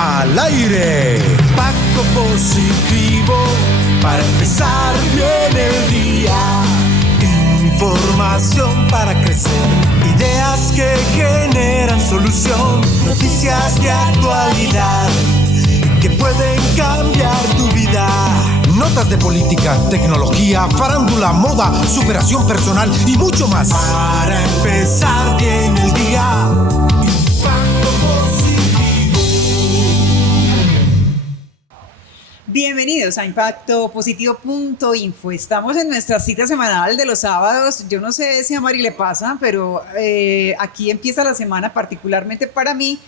Al aire. Impacto positivo para empezar bien el día. Información para crecer. Ideas que generan solución. Noticias de actualidad que pueden cambiar tu vida. Notas de política, tecnología, farándula, moda, superación personal y mucho más. Para empezar bien el día. Impacto positivo. Bienvenidos a impactopositivo.info. Estamos en nuestra cita semanal de los sábados. Yo no sé si a Mari le pasa, pero aquí empieza la semana particularmente para mí.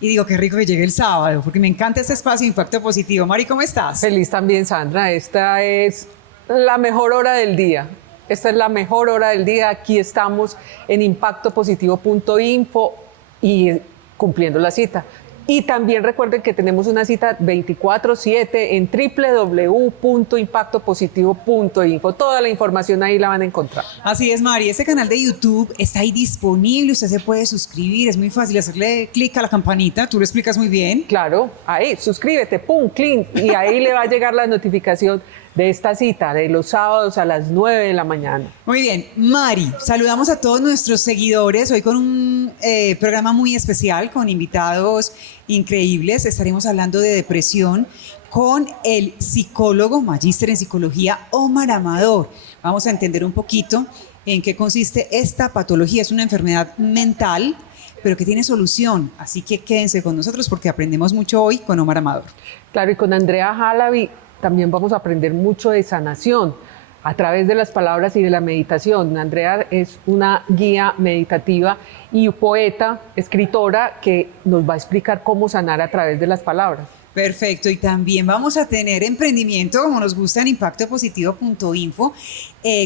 Y digo, qué rico que llegue el sábado, porque me encanta este espacio de Impacto Positivo. Mari, ¿cómo estás? Feliz también, Sandra. Esta es la mejor hora del día. Esta es la mejor hora del día. Aquí estamos en impactopositivo.info y cumpliendo la cita. Y también recuerden que tenemos una cita 24/7 en www.impactopositivo.info. Toda la información ahí la van a encontrar. Así es, Mari. Este canal de YouTube está ahí disponible. Usted se puede suscribir. Es muy fácil hacerle clic a la campanita. Tú lo explicas muy bien. Claro, ahí, suscríbete, pum, clic, y ahí le va a llegar la notificación de esta cita de los sábados a las 9 de la mañana. Muy bien, Mari, saludamos a todos nuestros seguidores hoy con un programa muy especial con invitados increíbles. Estaremos hablando de depresión con el psicólogo, magíster en psicología, Omar Amador. Vamos a entender un poquito en qué consiste esta patología. Es una enfermedad mental, pero que tiene solución. Así que quédense con nosotros porque aprendemos mucho hoy con Omar Amador. Claro, y con Andrea Halaby también vamos a aprender mucho de sanación a través de las palabras y de la meditación. Andrea es una guía meditativa y poeta, escritora, que nos va a explicar cómo sanar a través de las palabras. Perfecto, y también vamos a tener emprendimiento, como nos gusta en impactopositivo.info,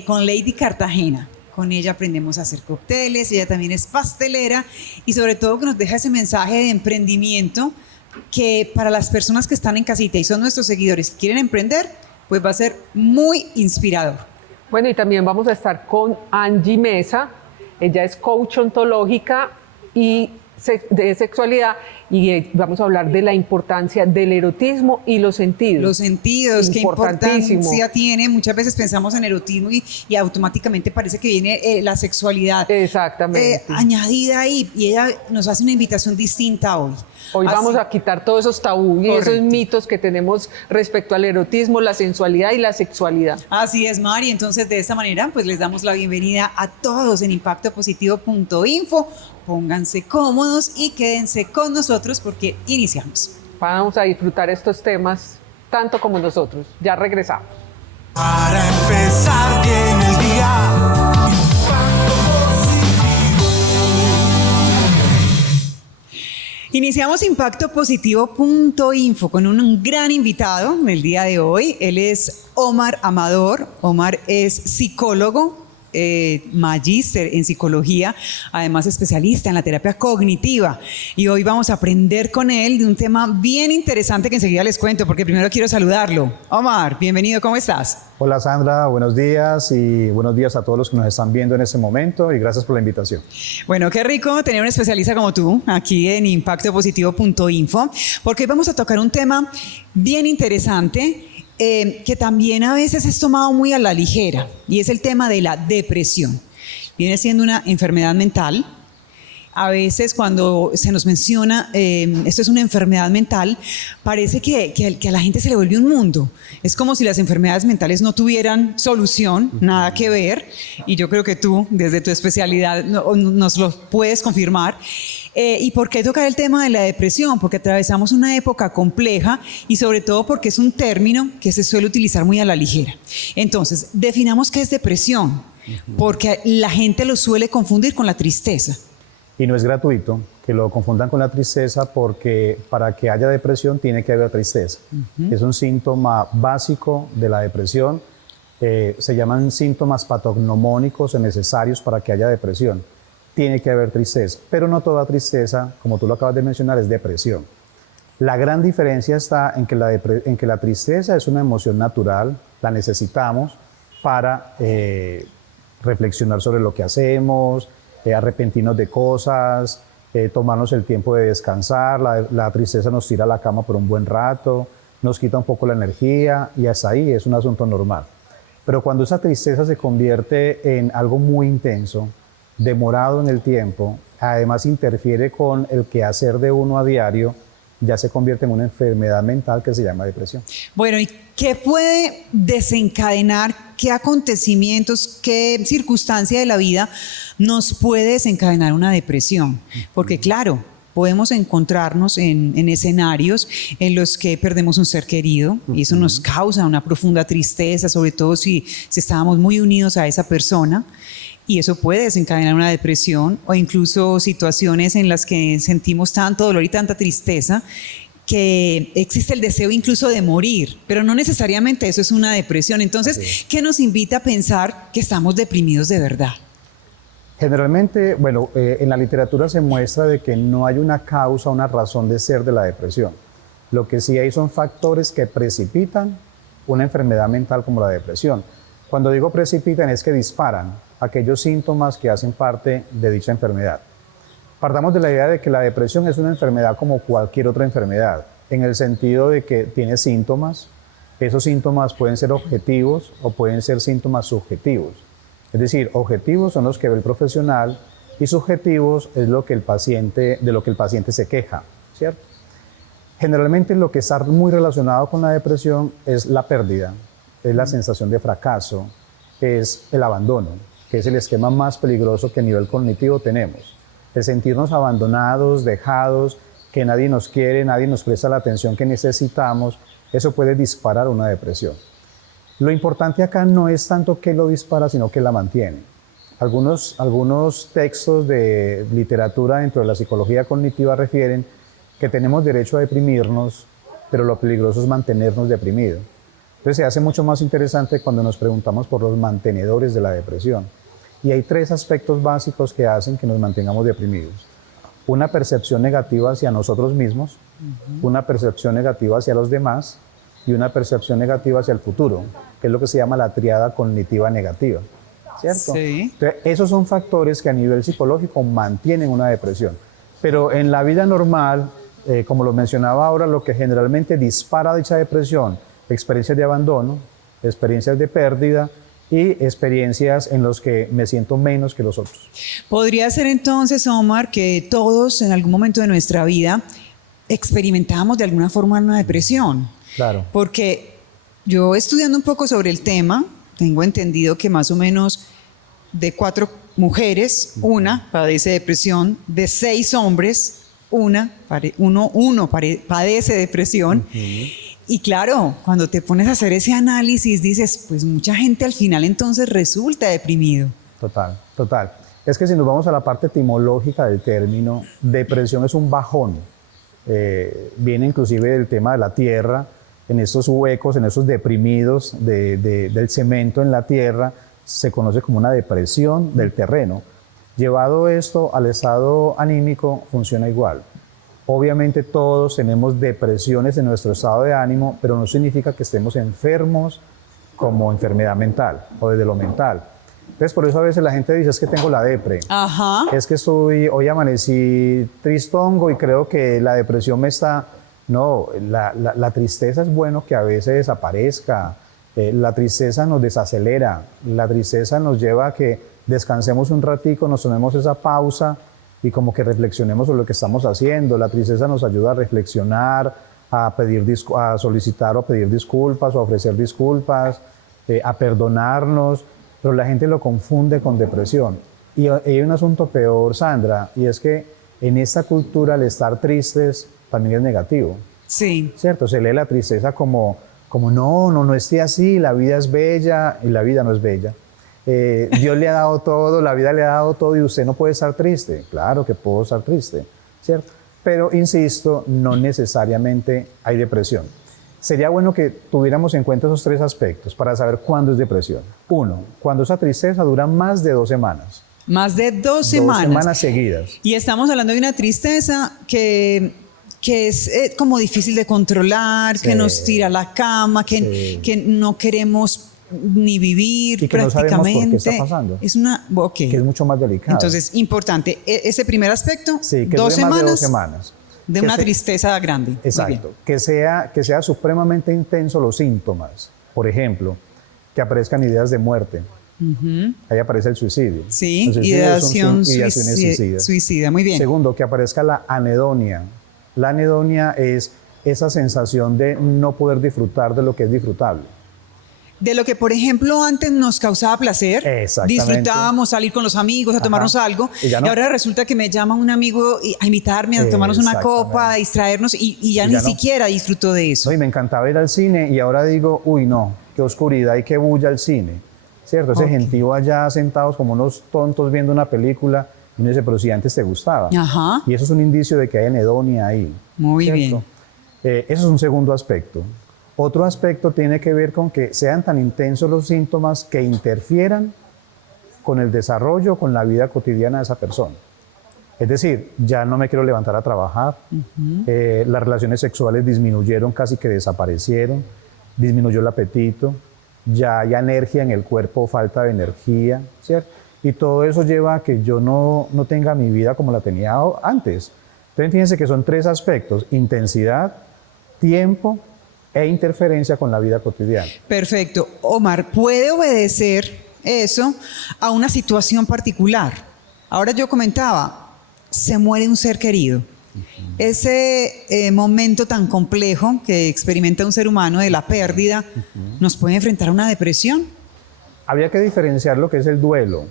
con Lady Cartagena. Con ella aprendemos a hacer cócteles, ella también es pastelera y sobre todo que nos deja ese mensaje de emprendimiento que para las personas que están en casita y son nuestros seguidores y quieren emprender, pues va a ser muy inspirador. Bueno, y también vamos a estar con Angie Mesa. Ella es coach ontológica y de sexualidad y vamos a hablar de la importancia del erotismo y los sentidos. Los sentidos, qué importancia tiene. Muchas veces pensamos en erotismo y automáticamente parece que viene la sexualidad. Exactamente. Añadida ahí, y ella nos hace una invitación distinta hoy. Hoy vamos a quitar todos esos tabúes y esos mitos que tenemos respecto al erotismo, la sensualidad y la sexualidad. Así es, Mari. Entonces, de esta manera, pues les damos la bienvenida a todos en impactopositivo.info. Pónganse cómodos y quédense con nosotros porque iniciamos. Vamos a disfrutar estos temas tanto como nosotros. Ya regresamos. Para empezar bien el día. Iniciamos impactopositivo.info con un gran invitado en el día de hoy. Él es Omar Amador. Omar es psicólogo, magíster en psicología, además especialista en la terapia cognitiva. Y hoy vamos a aprender con él de un tema bien interesante que enseguida les cuento, porque primero quiero saludarlo. Omar, bienvenido, ¿cómo estás? Hola Sandra, buenos días y buenos días a todos los que nos están viendo en este momento y gracias por la invitación. Bueno, qué rico tener un especialista como tú aquí en impactopositivo.info, porque hoy vamos a tocar un tema bien interesante que también a veces es tomado muy a la ligera, y es el tema de la depresión. Viene siendo una enfermedad mental. A veces cuando se nos menciona esto es una enfermedad mental, parece que a la gente se le vuelve un mundo. Es como si las enfermedades mentales no tuvieran solución, nada que ver, y yo creo que tú, desde tu especialidad, nos lo puedes confirmar. ¿Y por qué tocar el tema de la depresión? Porque atravesamos una época compleja y sobre todo porque es un término que se suele utilizar muy a la ligera. Entonces, definamos qué es depresión, porque la gente lo suele confundir con la tristeza. Y no es gratuito que lo confundan con la tristeza porque para que haya depresión tiene que haber tristeza. Es un síntoma básico de la depresión. Se llaman síntomas patognomónicos necesarios para que haya depresión. Tiene que haber tristeza, pero no toda tristeza, como tú lo acabas de mencionar, es depresión. La gran diferencia está en que la tristeza es una emoción natural, la necesitamos para reflexionar sobre lo que hacemos, arrepentirnos de cosas, tomarnos el tiempo de descansar, la tristeza nos tira a la cama por un buen rato, nos quita un poco la energía y hasta ahí es un asunto normal. Pero cuando esa tristeza se convierte en algo muy intenso, demorado en el tiempo, además interfiere con el quehacer de uno a diario, ya se convierte en una enfermedad mental que se llama depresión. Bueno, ¿y qué puede desencadenar, qué acontecimientos, qué circunstancia de la vida nos puede desencadenar una depresión? Porque claro, podemos encontrarnos en escenarios en los que perdemos un ser querido y eso nos causa una profunda tristeza, sobre todo si estábamos muy unidos a esa persona. Y eso puede desencadenar una depresión o incluso situaciones en las que sentimos tanto dolor y tanta tristeza que existe el deseo incluso de morir, pero no necesariamente eso es una depresión. Entonces, ¿qué nos invita a pensar que estamos deprimidos de verdad? Generalmente, bueno, en la literatura se muestra de que no hay una causa, una razón de ser de la depresión. Lo que sí hay son factores que precipitan una enfermedad mental como la depresión. Cuando digo precipitan es que disparan aquellos síntomas que hacen parte de dicha enfermedad. Partamos de la idea de que la depresión es una enfermedad como cualquier otra enfermedad, en el sentido de que tiene síntomas. Esos síntomas pueden ser objetivos o pueden ser síntomas subjetivos. Es decir, objetivos son los que ve el profesional y subjetivos es de lo que el paciente se queja, ¿cierto? Generalmente lo que está muy relacionado con la depresión es la pérdida, es la sensación de fracaso, es el abandono, que es el esquema más peligroso que a nivel cognitivo tenemos. El sentirnos abandonados, dejados, que nadie nos quiere, nadie nos presta la atención que necesitamos, eso puede disparar una depresión. Lo importante acá no es tanto que lo dispara, sino que la mantiene. Algunos textos de literatura dentro de la psicología cognitiva refieren que tenemos derecho a deprimirnos, pero lo peligroso es mantenernos deprimidos. Entonces se hace mucho más interesante cuando nos preguntamos por los mantenedores de la depresión. Y hay 3 aspectos básicos que hacen que nos mantengamos deprimidos. Una percepción negativa hacia nosotros mismos, una percepción negativa hacia los demás y una percepción negativa hacia el futuro, que es lo que se llama la triada cognitiva negativa, ¿cierto? Sí. Entonces, esos son factores que a nivel psicológico mantienen una depresión. Pero en la vida normal, como lo mencionaba ahora, lo que generalmente dispara dicha depresión, experiencias de abandono, experiencias de pérdida y experiencias en las que me siento menos que los otros. Podría ser entonces, Omar, que todos en algún momento de nuestra vida experimentamos de alguna forma una depresión. Claro. Porque yo estudiando un poco sobre el tema, tengo entendido que más o menos de 4 mujeres, una padece depresión, de 6 hombres, uno padece depresión. Y claro, cuando te pones a hacer ese análisis, dices, pues mucha gente al final entonces resulta deprimido. Total. Es que si nos vamos a la parte etimológica del término, depresión es un bajón. Viene inclusive del tema de la tierra, en estos huecos, en esos deprimidos del cemento en la tierra, se conoce como una depresión del terreno. Llevado esto al estado anímico, funciona igual. Obviamente todos tenemos depresiones en nuestro estado de ánimo, pero no significa que estemos enfermos como enfermedad mental o desde lo mental. Entonces por eso a veces la gente dice, es que tengo la depre. Ajá. Es que hoy amanecí tristongo y creo que la depresión me está... No, la tristeza es bueno que a veces desaparezca. La tristeza nos desacelera, la tristeza nos lleva a que descansemos un ratico, nos tomemos esa pausa y como que reflexionemos sobre lo que estamos haciendo. La tristeza nos ayuda a reflexionar, a solicitar o pedir disculpas o a ofrecer disculpas, a perdonarnos, pero la gente lo confunde con depresión. Y hay un asunto peor, Sandra, y es que en esta cultura el estar tristes también es negativo. Sí. ¿Cierto? Se lee la tristeza como no esté así, la vida es bella, y la vida no es bella. Dios le ha dado todo, la vida le ha dado todo y usted no puede estar triste. Claro que puedo estar triste, ¿cierto? Pero, insisto, no necesariamente hay depresión. Sería bueno que tuviéramos en cuenta esos 3 aspectos para saber cuándo es depresión. 1, cuando esa tristeza dura más de 2 semanas. Más de 2 semanas. 2 semanas seguidas. Y estamos hablando de una tristeza que es como difícil de controlar, Sí. que nos tira a la cama, que no queremos ni vivir y que no sabemos prácticamente. por qué está pasando. Es una, que es mucho más delicado. Entonces, importante, ese primer aspecto, sí, que 2 dure más semanas, de 2 semanas. de una tristeza grande. Exacto, que sea supremamente intenso los síntomas. Por ejemplo, que aparezcan ideas de muerte. Ahí aparece el suicidio. Sí, ideaciones suicida, muy bien. Segundo, que aparezca la anedonia. La anedonia es esa sensación de no poder disfrutar de lo que es disfrutable. De lo que, por ejemplo, antes nos causaba placer, disfrutábamos salir con los amigos a tomarnos algo, y ahora resulta que me llama un amigo a invitarme a tomarnos una copa, a distraernos, y ya ni siquiera disfruto de eso. No, y me encantaba ir al cine, y ahora digo, uy, no, qué oscuridad y qué bulla el cine, ¿cierto? Ese gentío allá sentados como unos tontos viendo una película, y uno dice, pero si antes te gustaba. Y eso es un indicio de que hay anedonia ahí. Muy ¿cierto? bien. Eso es un segundo aspecto. Otro aspecto tiene que ver con que sean tan intensos los síntomas que interfieran con el desarrollo, con la vida cotidiana de esa persona. Es decir, ya no me quiero levantar a trabajar, las relaciones sexuales disminuyeron, casi que desaparecieron, disminuyó el apetito, ya hay alergia en el cuerpo, falta de energía, ¿cierto? Y todo eso lleva a que yo no tenga mi vida como la tenía antes. Entonces, fíjense que son 3 aspectos: intensidad, tiempo e interferencia con la vida cotidiana. Perfecto. Omar, ¿puede obedecer eso a una situación particular? Ahora yo comentaba, se muere un ser querido. Ese momento tan complejo que experimenta un ser humano de la pérdida, ¿nos puede enfrentar a una depresión? Habría que diferenciar lo que es el duelo.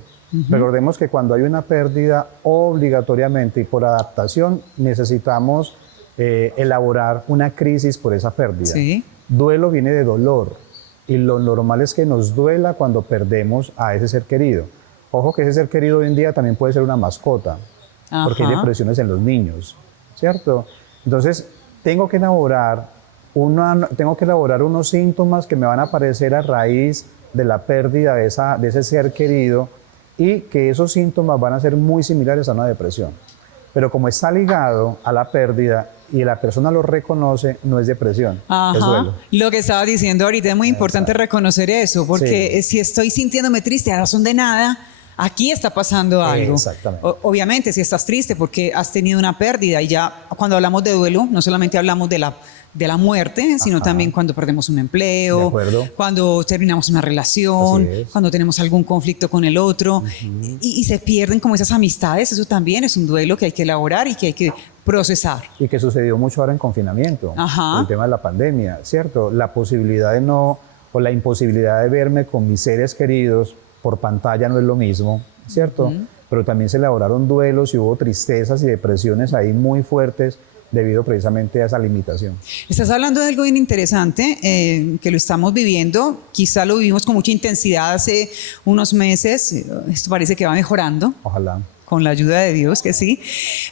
Recordemos que cuando hay una pérdida, obligatoriamente y por adaptación necesitamos elaborar una crisis por esa pérdida. Sí. Duelo viene de dolor, y lo normal es que nos duela cuando perdemos a ese ser querido. Ojo que ese ser querido hoy en día también puede ser una mascota, porque hay depresiones en los niños, ¿cierto? Entonces, tengo que elaborar unos síntomas que me van a aparecer a raíz de la pérdida de ese ser querido, y que esos síntomas van a ser muy similares a una depresión. Pero como está ligado a la pérdida y la persona lo reconoce, no es depresión, es duelo. Lo que estaba diciendo ahorita es muy importante reconocer eso, porque si estoy sintiéndome triste a razón de nada, aquí está pasando algo. Exactamente. Obviamente, si estás triste porque has tenido una pérdida, y ya cuando hablamos de duelo, no solamente hablamos de la muerte, sino también cuando perdemos un empleo, cuando terminamos una relación, cuando tenemos algún conflicto con el otro, y se pierden como esas amistades. Eso también es un duelo que hay que elaborar y que hay que procesar. Y que sucedió mucho ahora en confinamiento, el tema de la pandemia, ¿cierto? La posibilidad o la imposibilidad de verme con mis seres queridos por pantalla no es lo mismo, ¿cierto? Pero también se elaboraron duelos y hubo tristezas y depresiones ahí muy fuertes debido precisamente a esa limitación. Estás hablando de algo bien interesante, que lo estamos viviendo, quizá lo vivimos con mucha intensidad hace unos meses, esto parece que va mejorando. Ojalá. Con la ayuda de Dios, que sí,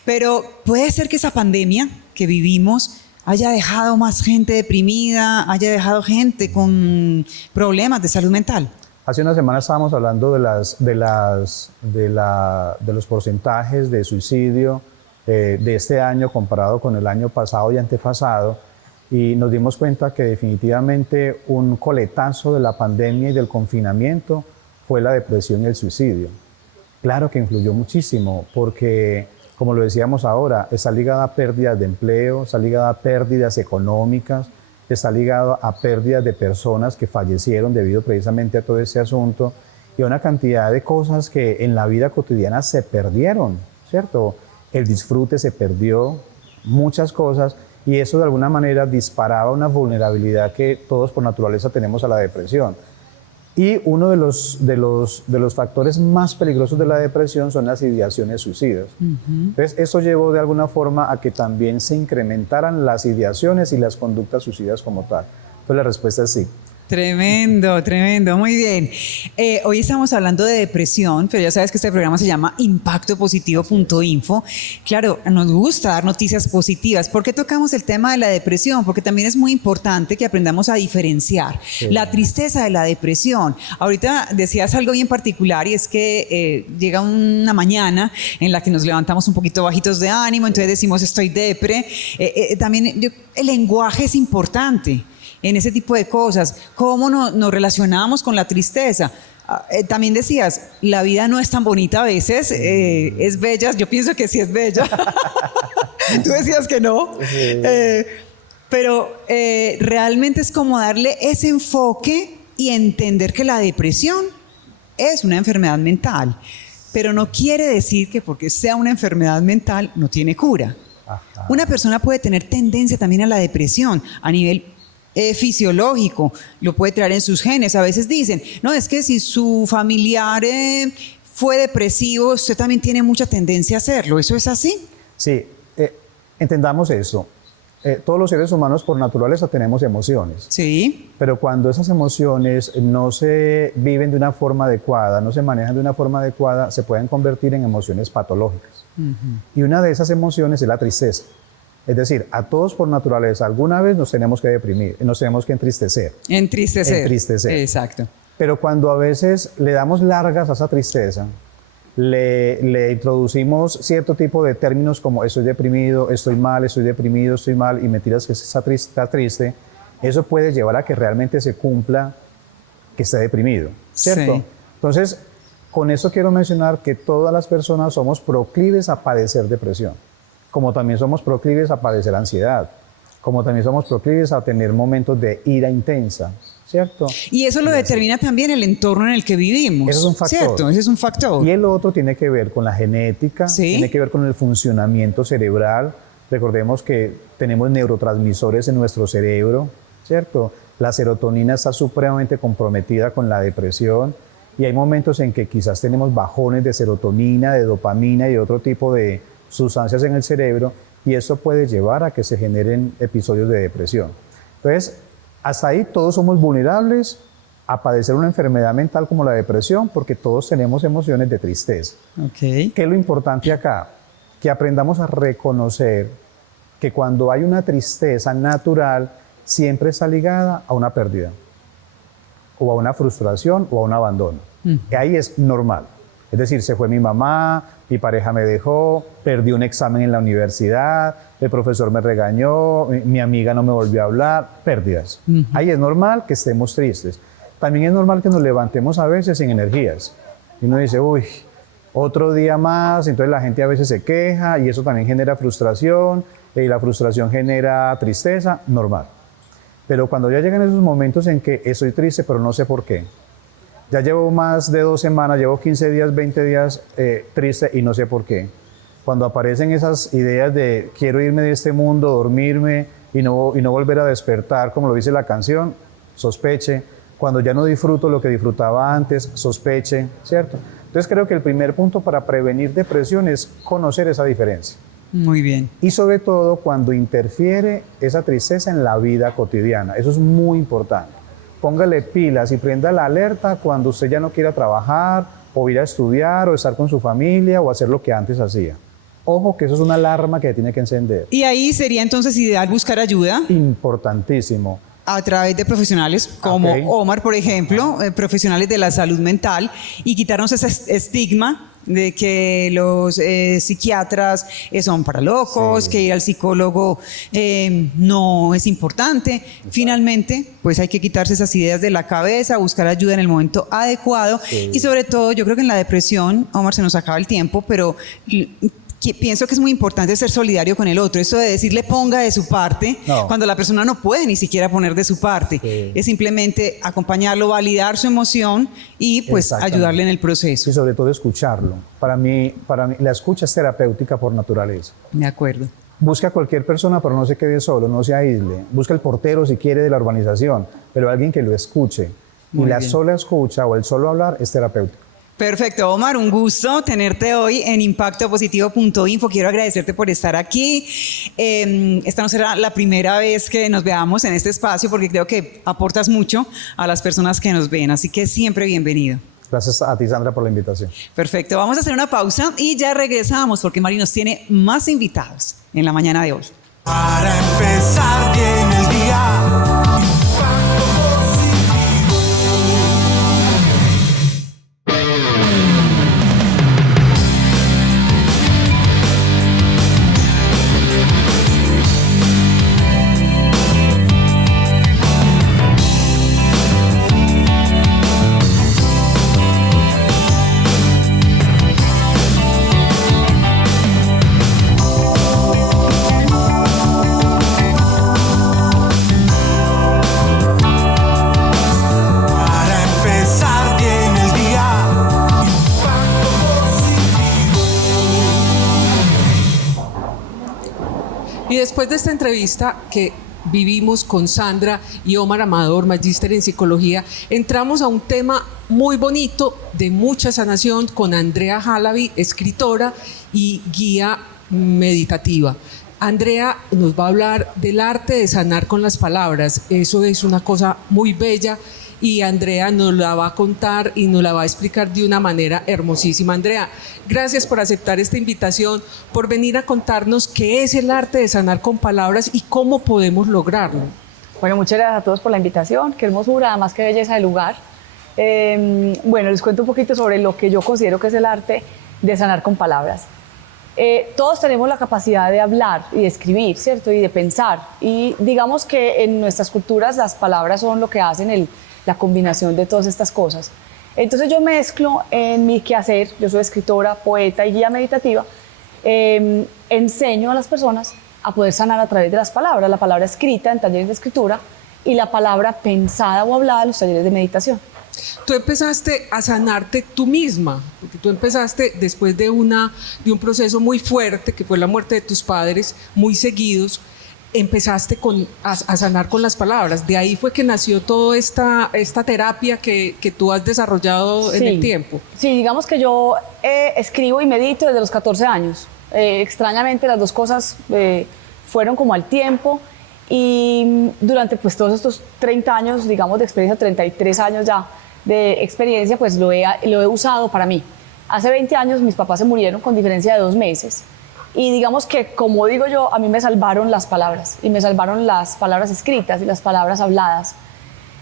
pero puede ser que esa pandemia que vivimos haya dejado más gente deprimida, haya dejado gente con problemas de salud mental. Hace una semana estábamos hablando de los porcentajes de suicidio de este año comparado con el año pasado y antepasado, y nos dimos cuenta que definitivamente un coletazo de la pandemia y del confinamiento fue la depresión y el suicidio. Claro que influyó muchísimo porque, como lo decíamos ahora, está ligada a pérdidas de empleo, está ligada a pérdidas económicas, está ligado a pérdidas de personas que fallecieron debido precisamente a todo ese asunto, y a una cantidad de cosas que en la vida cotidiana se perdieron, ¿cierto? El disfrute se perdió, muchas cosas, y eso de alguna manera disparaba una vulnerabilidad que todos por naturaleza tenemos a la depresión. Y uno de los factores más peligrosos de la depresión son las ideaciones suicidas. Entonces, eso llevó de alguna forma a que también se incrementaran las ideaciones y las conductas suicidas como tal. Entonces, la respuesta es sí. Tremendo, tremendo, muy bien. Hoy estamos hablando de depresión, pero ya sabes que este programa se llama impactopositivo.info. Claro, nos gusta dar noticias positivas. ¿Por qué tocamos el tema de la depresión? Porque también es muy importante que aprendamos a diferenciar la tristeza de la depresión. Ahorita decías algo bien particular, y es que llega una mañana en la que nos levantamos un poquito bajitos de ánimo, entonces decimos estoy depre. También el lenguaje es importante. en ese tipo de cosas, cómo nos relacionamos con la tristeza. También decías, la vida no es tan bonita a veces, es bella, yo pienso que sí es bella. Tú decías que no. Sí. Pero realmente es como darle ese enfoque y entender que la depresión es una enfermedad mental, pero no quiere decir que porque sea una enfermedad mental no tiene cura. Ajá. Una persona puede tener tendencia también a la depresión a nivel fisiológico, lo puede traer en sus genes. A veces dicen, no, es que si su familiar fue depresivo, usted también tiene mucha tendencia a hacerlo. ¿Eso es así? Sí, entendamos eso. Todos los seres humanos por naturaleza tenemos emociones. Sí. Pero cuando esas emociones no se viven de una forma adecuada, no se manejan de una forma adecuada, se pueden convertir en emociones patológicas. Y una de esas emociones es la tristeza. Es decir, a todos por naturaleza alguna vez nos tenemos que deprimir, nos tenemos que entristecer. Entristecer. Exacto. Pero cuando a veces le damos largas a esa tristeza, le introducimos cierto tipo de términos como estoy deprimido, estoy mal, estoy deprimido, estoy mal, y mentiras que está triste, eso puede llevar a que realmente se cumpla que esté deprimido, ¿cierto? Sí. Entonces, con eso quiero mencionar que todas las personas somos proclives a padecer depresión, como también somos proclives a padecer ansiedad, como también somos proclives a tener momentos de ira intensa, ¿cierto? Y eso lo determina también el entorno en el que vivimos. Eso es un factor. ¿Cierto? Ese es un factor. Y el otro tiene que ver con la genética, ¿sí? Tiene que ver con el funcionamiento cerebral. Recordemos que tenemos neurotransmisores en nuestro cerebro, ¿cierto? La serotonina está supremamente comprometida con la depresión y hay momentos en que quizás tenemos bajones de serotonina, de dopamina y otro tipo de sustancias en el cerebro, y eso puede llevar a que se generen episodios de depresión. Entonces, hasta ahí todos somos vulnerables a padecer una enfermedad mental como la depresión, porque todos tenemos emociones de tristeza. Okay. ¿Qué es lo importante acá? Que aprendamos a reconocer que cuando hay una tristeza natural, siempre está ligada a una pérdida, o a una frustración, o a un abandono. Ahí es normal. Es decir, se fue mi mamá, mi pareja me dejó, perdí un examen en la universidad, el profesor me regañó, mi amiga no me volvió a hablar, pérdidas. Ahí es normal que estemos tristes. También es normal que nos levantemos a veces sin energías. Y uno dice, uy, otro día más, entonces la gente a veces se queja y eso también genera frustración, y la frustración genera tristeza, normal. Pero cuando ya llegan esos momentos en que estoy triste pero no sé por qué, ya llevo más de 2 semanas, llevo 15 días, 20 días triste y no sé por qué. Cuando aparecen esas ideas de quiero irme de este mundo, dormirme y no volver a despertar, como lo dice la canción, sospeche. Cuando ya no disfruto lo que disfrutaba antes, sospeche, ¿cierto? Entonces creo que el primer punto para prevenir depresión es conocer esa diferencia. Muy bien. Y sobre todo cuando interfiere esa tristeza en la vida cotidiana. Eso es muy importante. Póngale pilas y prenda la alerta cuando usted ya no quiera trabajar, o ir a estudiar, o estar con su familia, o hacer lo que antes hacía. Ojo que eso es una alarma que tiene que encender. Y ahí sería entonces ideal buscar ayuda. Importantísimo. A través de profesionales como Omar, por ejemplo, profesionales de la salud mental, y quitarnos ese estigma de que los psiquiatras son para locos, que ir al psicólogo no es importante. Finalmente, pues hay que quitarse esas ideas de la cabeza, buscar ayuda en el momento adecuado. Y sobre todo, yo creo que en la depresión, Omar, se nos acaba el tiempo, pero pienso que es muy importante ser solidario con el otro. Eso de decirle ponga de su parte, cuando la persona no puede ni siquiera poner de su parte. Es simplemente acompañarlo, validar su emoción y pues ayudarle en el proceso. Y sobre todo escucharlo. Para mí la escucha es terapéutica por naturaleza. De acuerdo. Busca a cualquier persona, pero no se quede solo, no se aísle. Busca el portero si quiere de la urbanización, pero alguien que lo escuche. Y la sola escucha o el solo hablar es terapéutico. Perfecto, Omar, un gusto tenerte hoy en impactopositivo.info. Quiero agradecerte por estar aquí. Esta no será la primera vez que nos veamos en este espacio, porque creo que aportas mucho a las personas que nos ven, así que siempre bienvenido. Gracias a ti, Sandra, por la invitación. Perfecto, vamos a hacer una pausa y ya regresamos porque Mari nos tiene más invitados en la mañana de hoy. Para empezar bien el día. después de esta entrevista que vivimos con Sandra y Omar Amador, magíster en psicología, entramos a un tema muy bonito de mucha sanación con Andrea Halaby, escritora y guía meditativa. Andrea nos va a hablar del arte de sanar con las palabras. Eso es una cosa muy bella y Andrea nos la va a contar y nos la va a explicar de una manera hermosísima. Andrea, gracias por aceptar esta invitación, por venir a contarnos qué es el arte de sanar con palabras y cómo podemos lograrlo. Bueno, muchas gracias a todos por la invitación, qué hermosura, además qué belleza de lugar. Bueno, les cuento un poquito sobre lo que yo considero que es el arte de sanar con palabras. Todos tenemos la capacidad de hablar y de escribir, ¿cierto? Y de pensar. Y digamos que en nuestras culturas las palabras son lo que hacen la combinación de todas estas cosas. Entonces yo mezclo en mi quehacer, yo soy escritora, poeta y guía meditativa, enseño a las personas a poder sanar a través de las palabras, la palabra escrita en talleres de escritura y la palabra pensada o hablada en los talleres de meditación. Tú empezaste a sanarte tú misma, porque tú empezaste después de un proceso muy fuerte, que fue la muerte de tus padres, muy seguidos, empezaste a sanar con las palabras. De ahí fue que nació toda esta terapia que tú has desarrollado en el tiempo. Sí, digamos que yo escribo y medito desde los 14 años. Extrañamente las dos cosas fueron como al tiempo y durante pues todos estos 30 años, digamos, de experiencia, 33 años ya de experiencia, pues lo he usado para mí. Hace 20 años mis papás se murieron con diferencia de 2 meses y digamos que, como digo yo, a mí me salvaron las palabras y me salvaron las palabras escritas y las palabras habladas.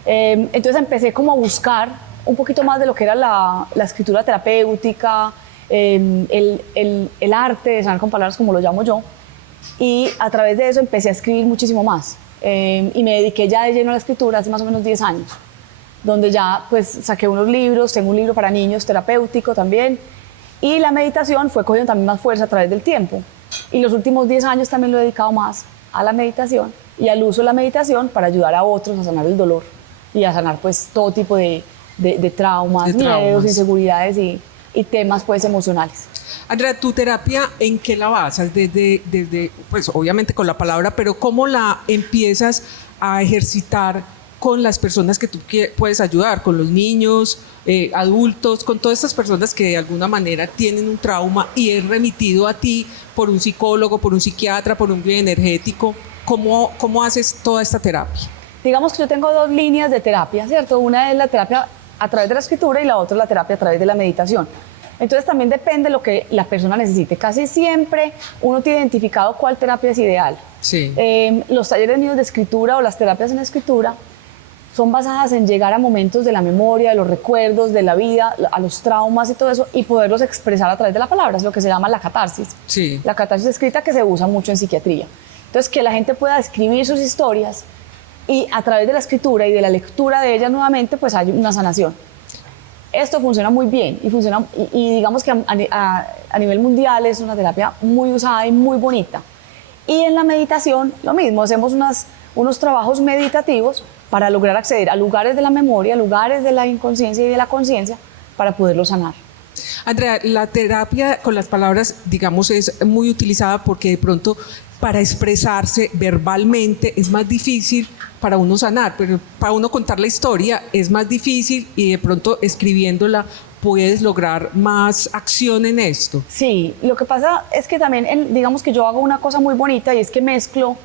Entonces empecé como a buscar un poquito más de lo que era la escritura terapéutica, el arte de sanar con palabras, como lo llamo yo, y a través de eso empecé a escribir muchísimo más y me dediqué ya de lleno a la escritura hace más o menos 10 años, donde ya pues saqué unos libros, tengo un libro para niños terapéutico también, y la meditación fue cogiendo también más fuerza a través del tiempo, y los últimos 10 años también lo he dedicado más a la meditación y al uso de la meditación para ayudar a otros a sanar el dolor y a sanar pues todo tipo de traumas, miedos, inseguridades y temas pues emocionales. Andrea, ¿tu terapia en qué la basas? Desde, pues obviamente con la palabra, pero ¿cómo la empiezas a ejercitar con las personas que tú puedes ayudar? Con los niños, adultos, con todas estas personas que de alguna manera tienen un trauma y es remitido a ti por un psicólogo, por un psiquiatra, por un bioenergético. ¿Cómo haces toda esta terapia? Digamos que yo tengo 2 líneas de terapia, ¿cierto? Una es la terapia a través de la escritura y la otra es la terapia a través de la meditación. Entonces también depende de lo que la persona necesite. Casi siempre uno tiene identificado cuál terapia es ideal. Sí. Los talleres míos de escritura o las terapias en escritura son basadas en llegar a momentos de la memoria, de los recuerdos, de la vida, a los traumas y todo eso, y poderlos expresar a través de la palabra. Es lo que se llama la catarsis. Sí. La catarsis escrita, que se usa mucho en psiquiatría. Entonces, que la gente pueda escribir sus historias y a través de la escritura y de la lectura de ellas nuevamente, pues hay una sanación. Esto funciona muy bien y digamos que a nivel mundial es una terapia muy usada y muy bonita. Y en la meditación lo mismo, hacemos unos trabajos meditativos para lograr acceder a lugares de la memoria, lugares de la inconsciencia y de la conciencia para poderlo sanar. Andrea, la terapia con las palabras, digamos, es muy utilizada porque de pronto para expresarse verbalmente es más difícil para uno sanar, pero para uno contar la historia es más difícil y de pronto escribiéndola puedes lograr más acción en esto. Sí, lo que pasa es que también, digamos que yo hago una cosa muy bonita y es que mezclo,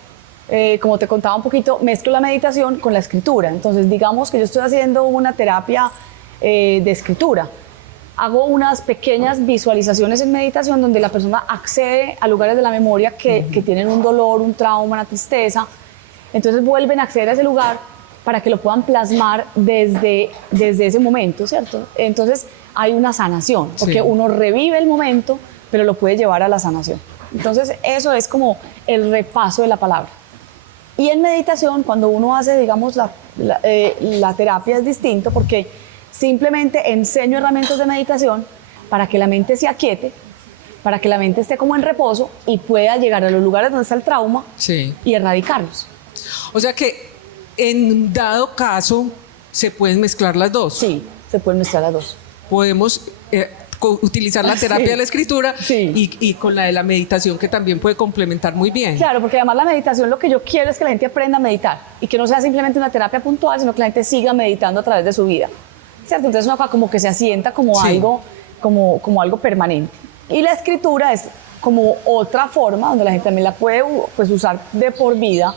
como te contaba un poquito, mezclo la meditación con la escritura. Entonces, digamos que yo estoy haciendo una terapia de escritura. Hago unas pequeñas visualizaciones en meditación donde la persona accede a lugares de la memoria que tienen un dolor, un trauma, una tristeza. Entonces vuelven a acceder a ese lugar para que lo puedan plasmar desde ese momento, ¿cierto? Entonces hay una sanación, porque uno revive el momento, pero lo puede llevar a la sanación. Entonces eso es como el repaso de la palabra. Y en meditación, cuando uno hace, digamos, la terapia es distinto porque simplemente enseño herramientas de meditación para que la mente se aquiete, para que la mente esté como en reposo y pueda llegar a los lugares donde está el trauma y erradicarlos. O sea que en dado caso se pueden mezclar las dos. Sí, se pueden mezclar las dos. Podemos utilizar la terapia Sí. de la escritura Sí. y con la de la meditación, que también puede complementar muy bien. Claro, porque además la meditación, lo que yo quiero es que la gente aprenda a meditar y que no sea simplemente una terapia puntual, sino que la gente siga meditando a través de su vida, ¿cierto? Entonces una cosa como que se asienta como Sí. algo, como algo permanente. Y la escritura es como otra forma donde la gente también la puede pues, usar de por vida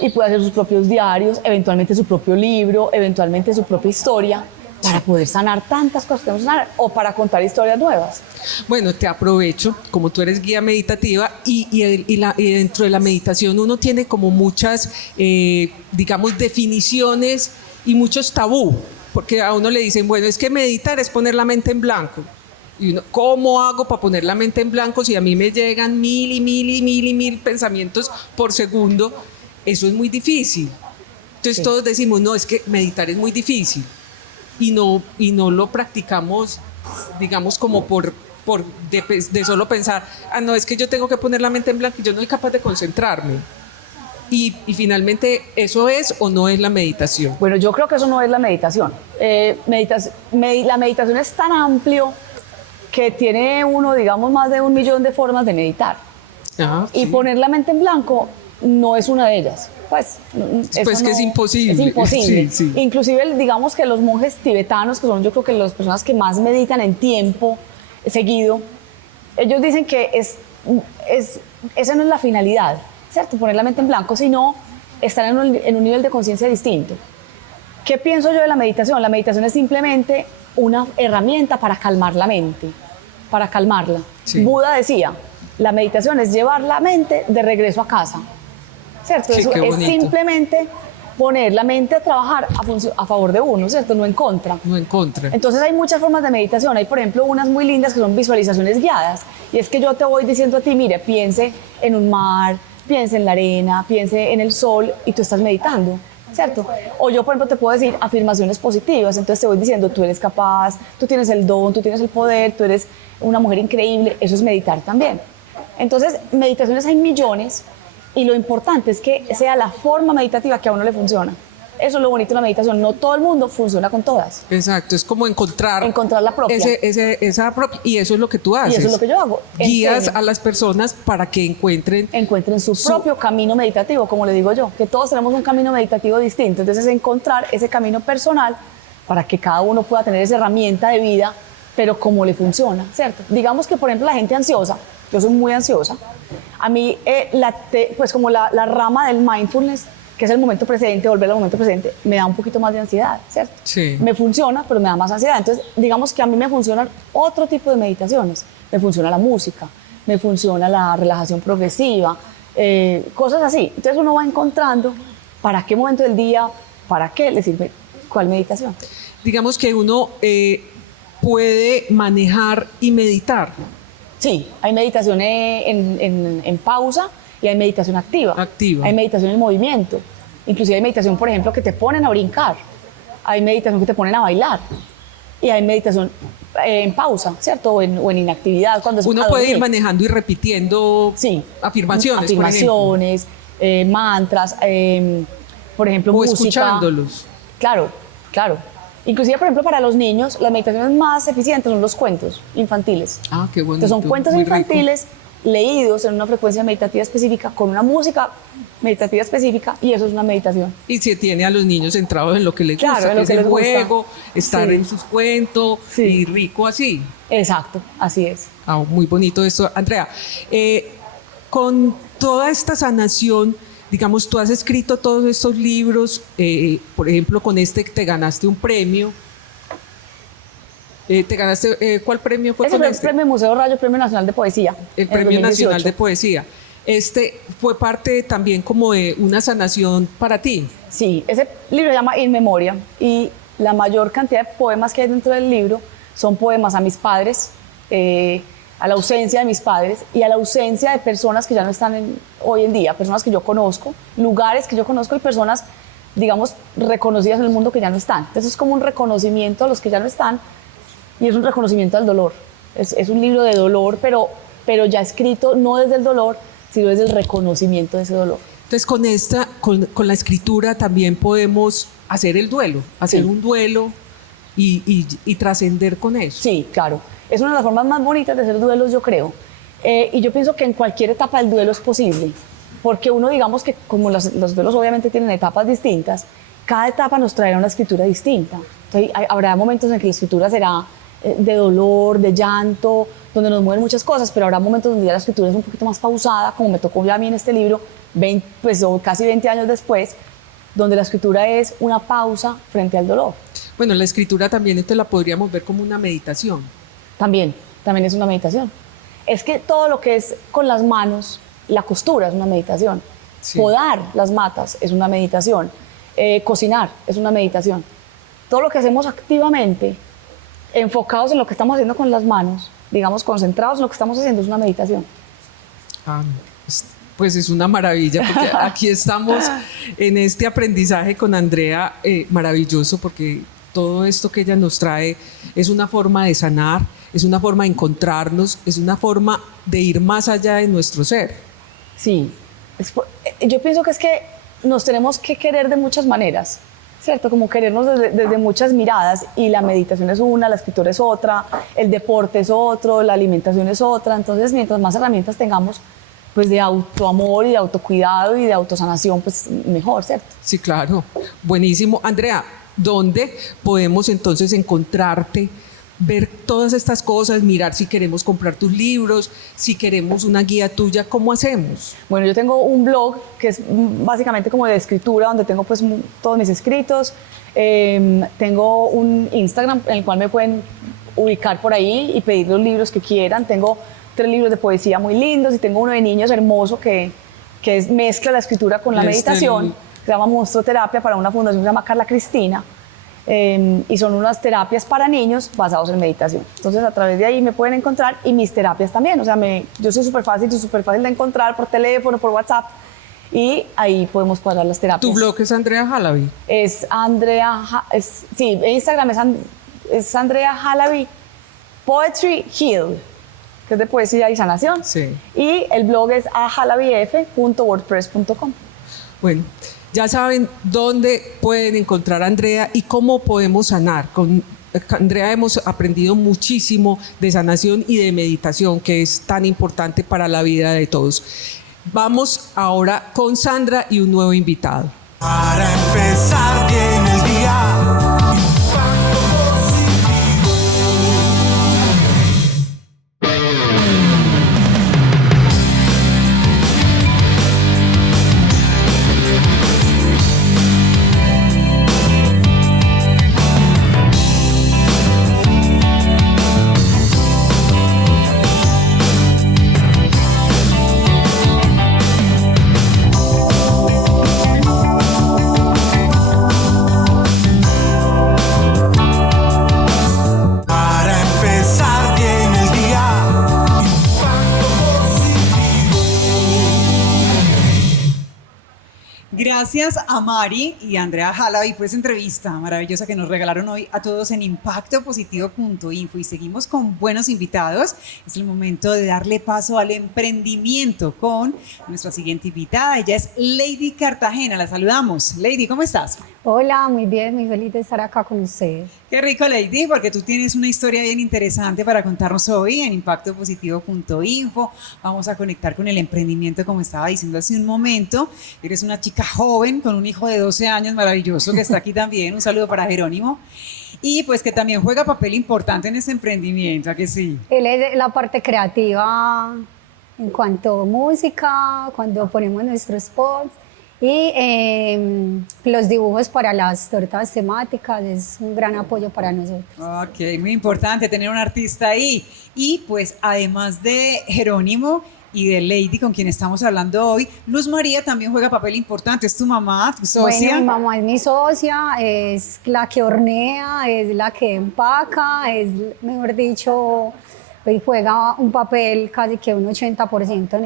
y puede hacer sus propios diarios, eventualmente su propio libro, eventualmente su propia historia, para poder sanar tantas cosas que tenemos que sanar o para contar historias nuevas. Bueno, te aprovecho, como tú eres guía meditativa y dentro de la meditación uno tiene como muchas, digamos, definiciones y muchos tabú, porque a uno le dicen, bueno, es que meditar es poner la mente en blanco. Y uno, ¿cómo hago para poner la mente en blanco si a mí me llegan mil pensamientos por segundo? Eso es muy difícil. Entonces Sí. todos decimos, no, es que meditar es muy difícil. Y no lo practicamos, digamos, como de solo pensar, no, es que yo tengo que poner la mente en blanco y yo no soy capaz de concentrarme. Y finalmente, ¿eso es o no es la meditación? Bueno, yo creo que eso no es la meditación. La meditación es tan amplio que tiene uno, digamos, más de 1 millón de formas de meditar. Y poner la mente en blanco no es una de ellas. Pues eso que es imposible. Es imposible. Sí, sí. Inclusive, digamos que los monjes tibetanos, que son yo creo que las personas que más meditan en tiempo seguido, ellos dicen que esa no es la finalidad, ¿cierto? Poner la mente en blanco, sino estar en un nivel de conciencia distinto. ¿Qué pienso yo de la meditación? La meditación es simplemente una herramienta para calmar la mente, para calmarla. Sí. Buda decía, la meditación es llevar la mente de regreso a casa, ¿cierto? Sí, Eso qué es bonito. simplemente poner la mente a trabajar a favor de uno, ¿cierto? No en contra. No en contra. Entonces hay muchas formas de meditación. Hay, por ejemplo, unas muy lindas que son visualizaciones guiadas. Y es que yo te voy diciendo a ti, mire, piense en un mar, piense en la arena, piense en el sol y tú estás meditando, ¿cierto? O yo, por ejemplo, te puedo decir afirmaciones positivas. Entonces te voy diciendo, tú eres capaz, tú tienes el don, tú tienes el poder, tú eres una mujer increíble. Eso es meditar también. Entonces, meditaciones hay millones. Y lo importante es que sea la forma meditativa que a uno le funciona. Eso es lo bonito de la meditación. No todo el mundo funciona con todas. Exacto, es como encontrar La propia. esa propia, y eso es lo que tú haces. Y eso es lo que yo hago. Guías Enseño. a las personas para que encuentren Encuentren su propio camino meditativo, como le digo yo, que todos tenemos un camino meditativo distinto. Entonces, encontrar ese camino personal para que cada uno pueda tener esa herramienta de vida, pero cómo le funciona, ¿cierto? Digamos que, por ejemplo, la gente ansiosa, yo soy muy ansiosa, a mí, pues como la rama del mindfulness, que es el momento presente, volver al momento presente, me da un poquito más de ansiedad, ¿cierto? Sí. Me funciona, pero me da más ansiedad. Entonces, digamos que a mí me funcionan otro tipo de meditaciones. Me funciona la música, me funciona la relajación progresiva, cosas así. Entonces uno va encontrando para qué momento del día, para qué le sirve cuál meditación. digamos que uno puede manejar y meditar. Sí, hay meditación en pausa y hay meditación activa. Activa. Hay meditación en movimiento. Inclusive hay meditación, por ejemplo, que te ponen a brincar. Hay meditación que te ponen a bailar. Y hay meditación en pausa, ¿cierto? O en inactividad. Cuando Uno puede ir manejando y repitiendo sí, afirmaciones, afirmaciones, mantras, por ejemplo, o música. escuchándolos. Claro, claro. Inclusive, por ejemplo, para los niños, las meditaciones más eficientes son los cuentos infantiles. Ah, qué bonito. Entonces son cuentos muy rico. infantiles leídos en una frecuencia meditativa específica, con una música meditativa específica, y eso es una meditación. Y se tiene a los niños centrados en lo que les Claro, gusta, en lo que que es el les gusta. juego, estar Sí. en sus cuentos, Sí. y rico así. Exacto, así es. Ah, muy bonito esto. Andrea, con toda esta sanación, digamos, tú has escrito todos estos libros, por ejemplo, con este te ganaste un premio. ¿Te ganaste cuál premio fue Ese con fue el este? Premio Museo Rayo, Premio Nacional de Poesía. El en Premio 2018. Nacional de Poesía. Este fue parte también como de una sanación para ti. Sí, ese libro se llama In Memoria y la mayor cantidad de poemas que hay dentro del libro son poemas a mis padres, a la ausencia de mis padres y a la ausencia de personas que ya no están hoy en día, personas que yo conozco, lugares que yo conozco y personas, digamos, reconocidas en el mundo que ya no están. Entonces es como un reconocimiento a los que ya no están y es un reconocimiento al dolor. Es un libro de dolor, pero ya escrito no desde el dolor, sino desde el reconocimiento de ese dolor. Entonces con la escritura también podemos hacer el duelo, hacer Sí. un duelo y trascender con eso. Sí, claro. Es una de las formas más bonitas de hacer duelos, yo creo. Y yo pienso que en cualquier etapa del duelo es posible, porque uno, digamos que como los duelos obviamente tienen etapas distintas, cada etapa nos traerá una escritura distinta. Entonces, habrá momentos en que la escritura será de dolor, de llanto, donde nos mueven muchas cosas, pero habrá momentos donde ya la escritura es un poquito más pausada, como me tocó ya a mí en este libro, casi 20 años después, donde la escritura es una pausa frente al dolor. Bueno, la escritura también esto la podríamos ver como una meditación. También es una meditación. Es que todo lo que es con las manos, la costura es una meditación. Sí. Podar las matas es una meditación. Cocinar es una meditación. Todo lo que hacemos activamente, enfocados en lo que estamos haciendo con las manos, digamos, concentrados en lo que estamos haciendo, es una meditación. Pues es una maravilla, porque aquí estamos en este aprendizaje con Andrea, maravilloso, porque todo esto que ella nos trae es una forma de sanar, es una forma de encontrarnos, es una forma de ir más allá de nuestro ser. Sí, yo pienso que es que nos tenemos que querer de muchas maneras, ¿cierto? Como querernos desde muchas miradas, y la meditación es una, la escritura es otra, el deporte es otro, la alimentación es otra. Entonces, mientras más herramientas tengamos, pues de autoamor y de autocuidado y de autosanación, pues mejor, ¿cierto? Sí, claro. Buenísimo. Andrea, ¿dónde podemos entonces encontrarte, ver todas estas cosas, mirar si queremos comprar tus libros, si queremos una guía tuya? ¿Cómo hacemos? Bueno, yo tengo un blog que es básicamente como de escritura, donde tengo pues todos mis escritos. Tengo un Instagram en el cual me pueden ubicar por ahí y pedir los libros que quieran. Tengo 3 libros de poesía muy lindos y tengo uno de niños hermoso que mezcla la escritura con la meditación. Se llama Monstruoterapia, para una fundación que se llama Carla Cristina. Y son unas terapias para niños basados en meditación. Entonces, a través de ahí me pueden encontrar, y mis terapias también. O sea, yo soy súper fácil de encontrar por teléfono, por WhatsApp, y ahí podemos cuadrar las terapias. ¿Tu blog es Andrea Halaby? Es Andrea, sí, en Instagram es Andrea Halaby Poetry Heal, que es de poesía y sanación. Sí. Y el blog es ahalabyf.wordpress.com. Bueno, ya saben dónde pueden encontrar a Andrea y cómo podemos sanar. Con Andrea hemos aprendido muchísimo de sanación y de meditación, que es tan importante para la vida de todos. Vamos ahora con Sandra y un nuevo invitado. Para empezar bien el día. Gracias a Mari y Andrea Halaby por esa entrevista maravillosa que nos regalaron hoy a todos en impactopositivo.info, y seguimos con buenos invitados. Es el momento de darle paso al emprendimiento con nuestra siguiente invitada. Ella es Lady Cartagena. La saludamos. Lady, ¿cómo estás? Hola, muy bien, muy feliz de estar acá con ustedes. Qué rico, Lady, porque tú tienes una historia bien interesante para contarnos hoy en impactopositivo.info. Vamos a conectar con el emprendimiento, como estaba diciendo hace un momento. Eres una chica joven con un hijo de 12 años maravilloso que está aquí también. Un saludo para Jerónimo. Y pues que también juega papel importante en este emprendimiento, ¿a que sí? Él es la parte creativa en cuanto a música, cuando ponemos nuestros spots. Y los dibujos para las tortas temáticas es un gran apoyo para nosotros. Ok, muy importante tener un artista ahí. Y pues además de Jerónimo y de Lady, con quien estamos hablando hoy, Luz María también juega papel importante. ¿Es tu mamá, tu socia? Bueno, mi mamá es mi socia, es la que hornea, es la que empaca, es, mejor dicho, y juega un papel casi que un 80% en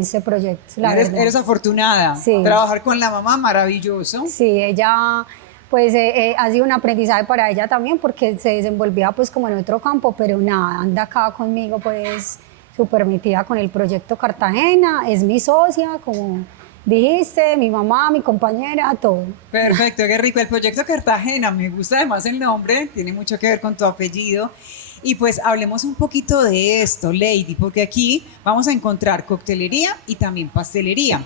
ese proyecto. Eres afortunada. Sí. Trabajar con la mamá, maravilloso. Sí, ella pues ha sido un aprendizaje para ella también, porque se desenvolvía pues como en otro campo, pero nada, anda acá conmigo pues súper metida con el proyecto Cartagena, es mi socia, como dijiste, mi mamá, mi compañera, todo. Perfecto, qué rico. El proyecto Cartagena, me gusta además el nombre, tiene mucho que ver con tu apellido. Y pues hablemos un poquito de esto, Lady, porque aquí vamos a encontrar coctelería y también pastelería.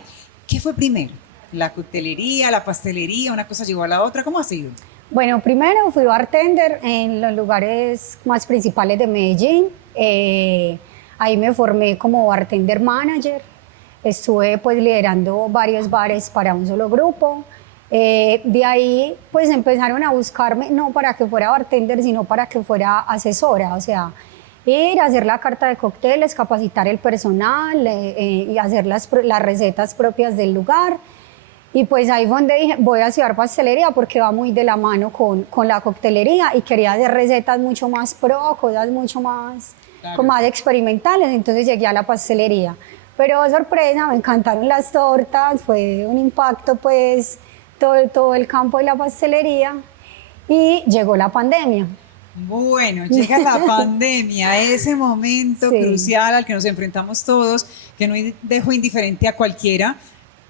¿Qué fue primero? ¿La coctelería, la pastelería, una cosa llevó a la otra? ¿Cómo ha sido? Bueno, primero fui bartender en los lugares más principales de Medellín. Ahí me formé como bartender manager. Estuve pues liderando varios bares para un solo grupo. De ahí pues empezaron a buscarme, no para que fuera bartender, sino para que fuera asesora, o sea, ir a hacer la carta de cócteles, capacitar el personal y hacer las recetas propias del lugar. Y pues ahí fue donde dije, voy a estudiar pastelería porque va muy de la mano con la coctelería y quería hacer recetas mucho más pro, cosas mucho más, como más experimentales, entonces llegué a la pastelería. Pero sorpresa, me encantaron las tortas, fue un impacto pues todo el campo de la pastelería y llegó la pandemia. Bueno, llega la pandemia, ese momento crucial al que nos enfrentamos todos, que no dejó indiferente a cualquiera,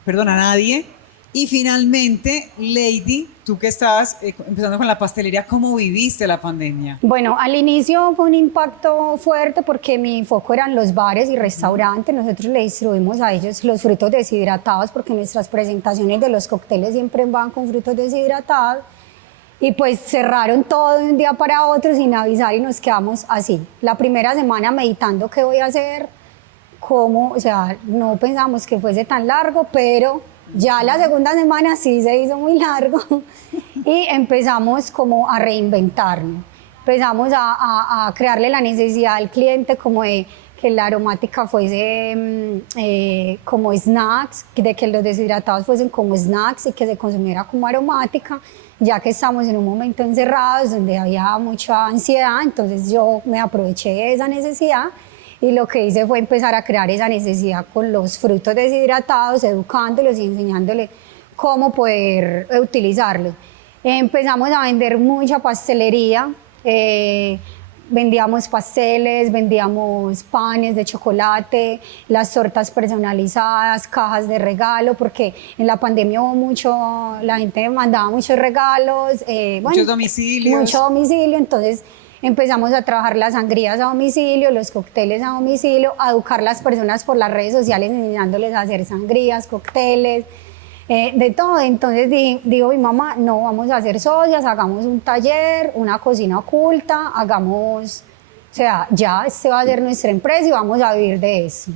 perdón, a nadie. Y finalmente, Lady, tú que estabas empezando con la pastelería, ¿cómo viviste la pandemia? Bueno, al inicio fue un impacto fuerte porque mi foco eran los bares y restaurantes. Nosotros le distribuimos a ellos los frutos deshidratados porque nuestras presentaciones de los cócteles siempre van con frutos deshidratados. Y pues cerraron todo de un día para otro sin avisar y nos quedamos así. La primera semana meditando qué voy a hacer, cómo, o sea, no pensamos que fuese tan largo, pero ya la segunda semana sí se hizo muy largo y empezamos como a reinventarnos. Empezamos a crearle la necesidad al cliente como de que la aromática fuese como snacks, de que los deshidratados fuesen como snacks y que se consumiera como aromática, ya que estamos en un momento encerrados donde había mucha ansiedad, entonces yo me aproveché de esa necesidad y lo que hice fue empezar a crear esa necesidad con los frutos deshidratados, educándolos y enseñándoles cómo poder utilizarlos. Empezamos a vender mucha pastelería, vendíamos pasteles, vendíamos panes de chocolate, las tortas personalizadas, cajas de regalo, porque en la pandemia hubo mucho, la gente mandaba muchos regalos, muchos domicilios. Mucho domicilio, entonces empezamos a trabajar las sangrías a domicilio, los cócteles a domicilio, a educar a las personas por las redes sociales, enseñándoles a hacer sangrías, cócteles, de todo. Entonces digo mi mamá, no, vamos a hacer socias, hagamos un taller, una cocina oculta, hagamos, o sea, ya este va a ser nuestra empresa y vamos a vivir de eso.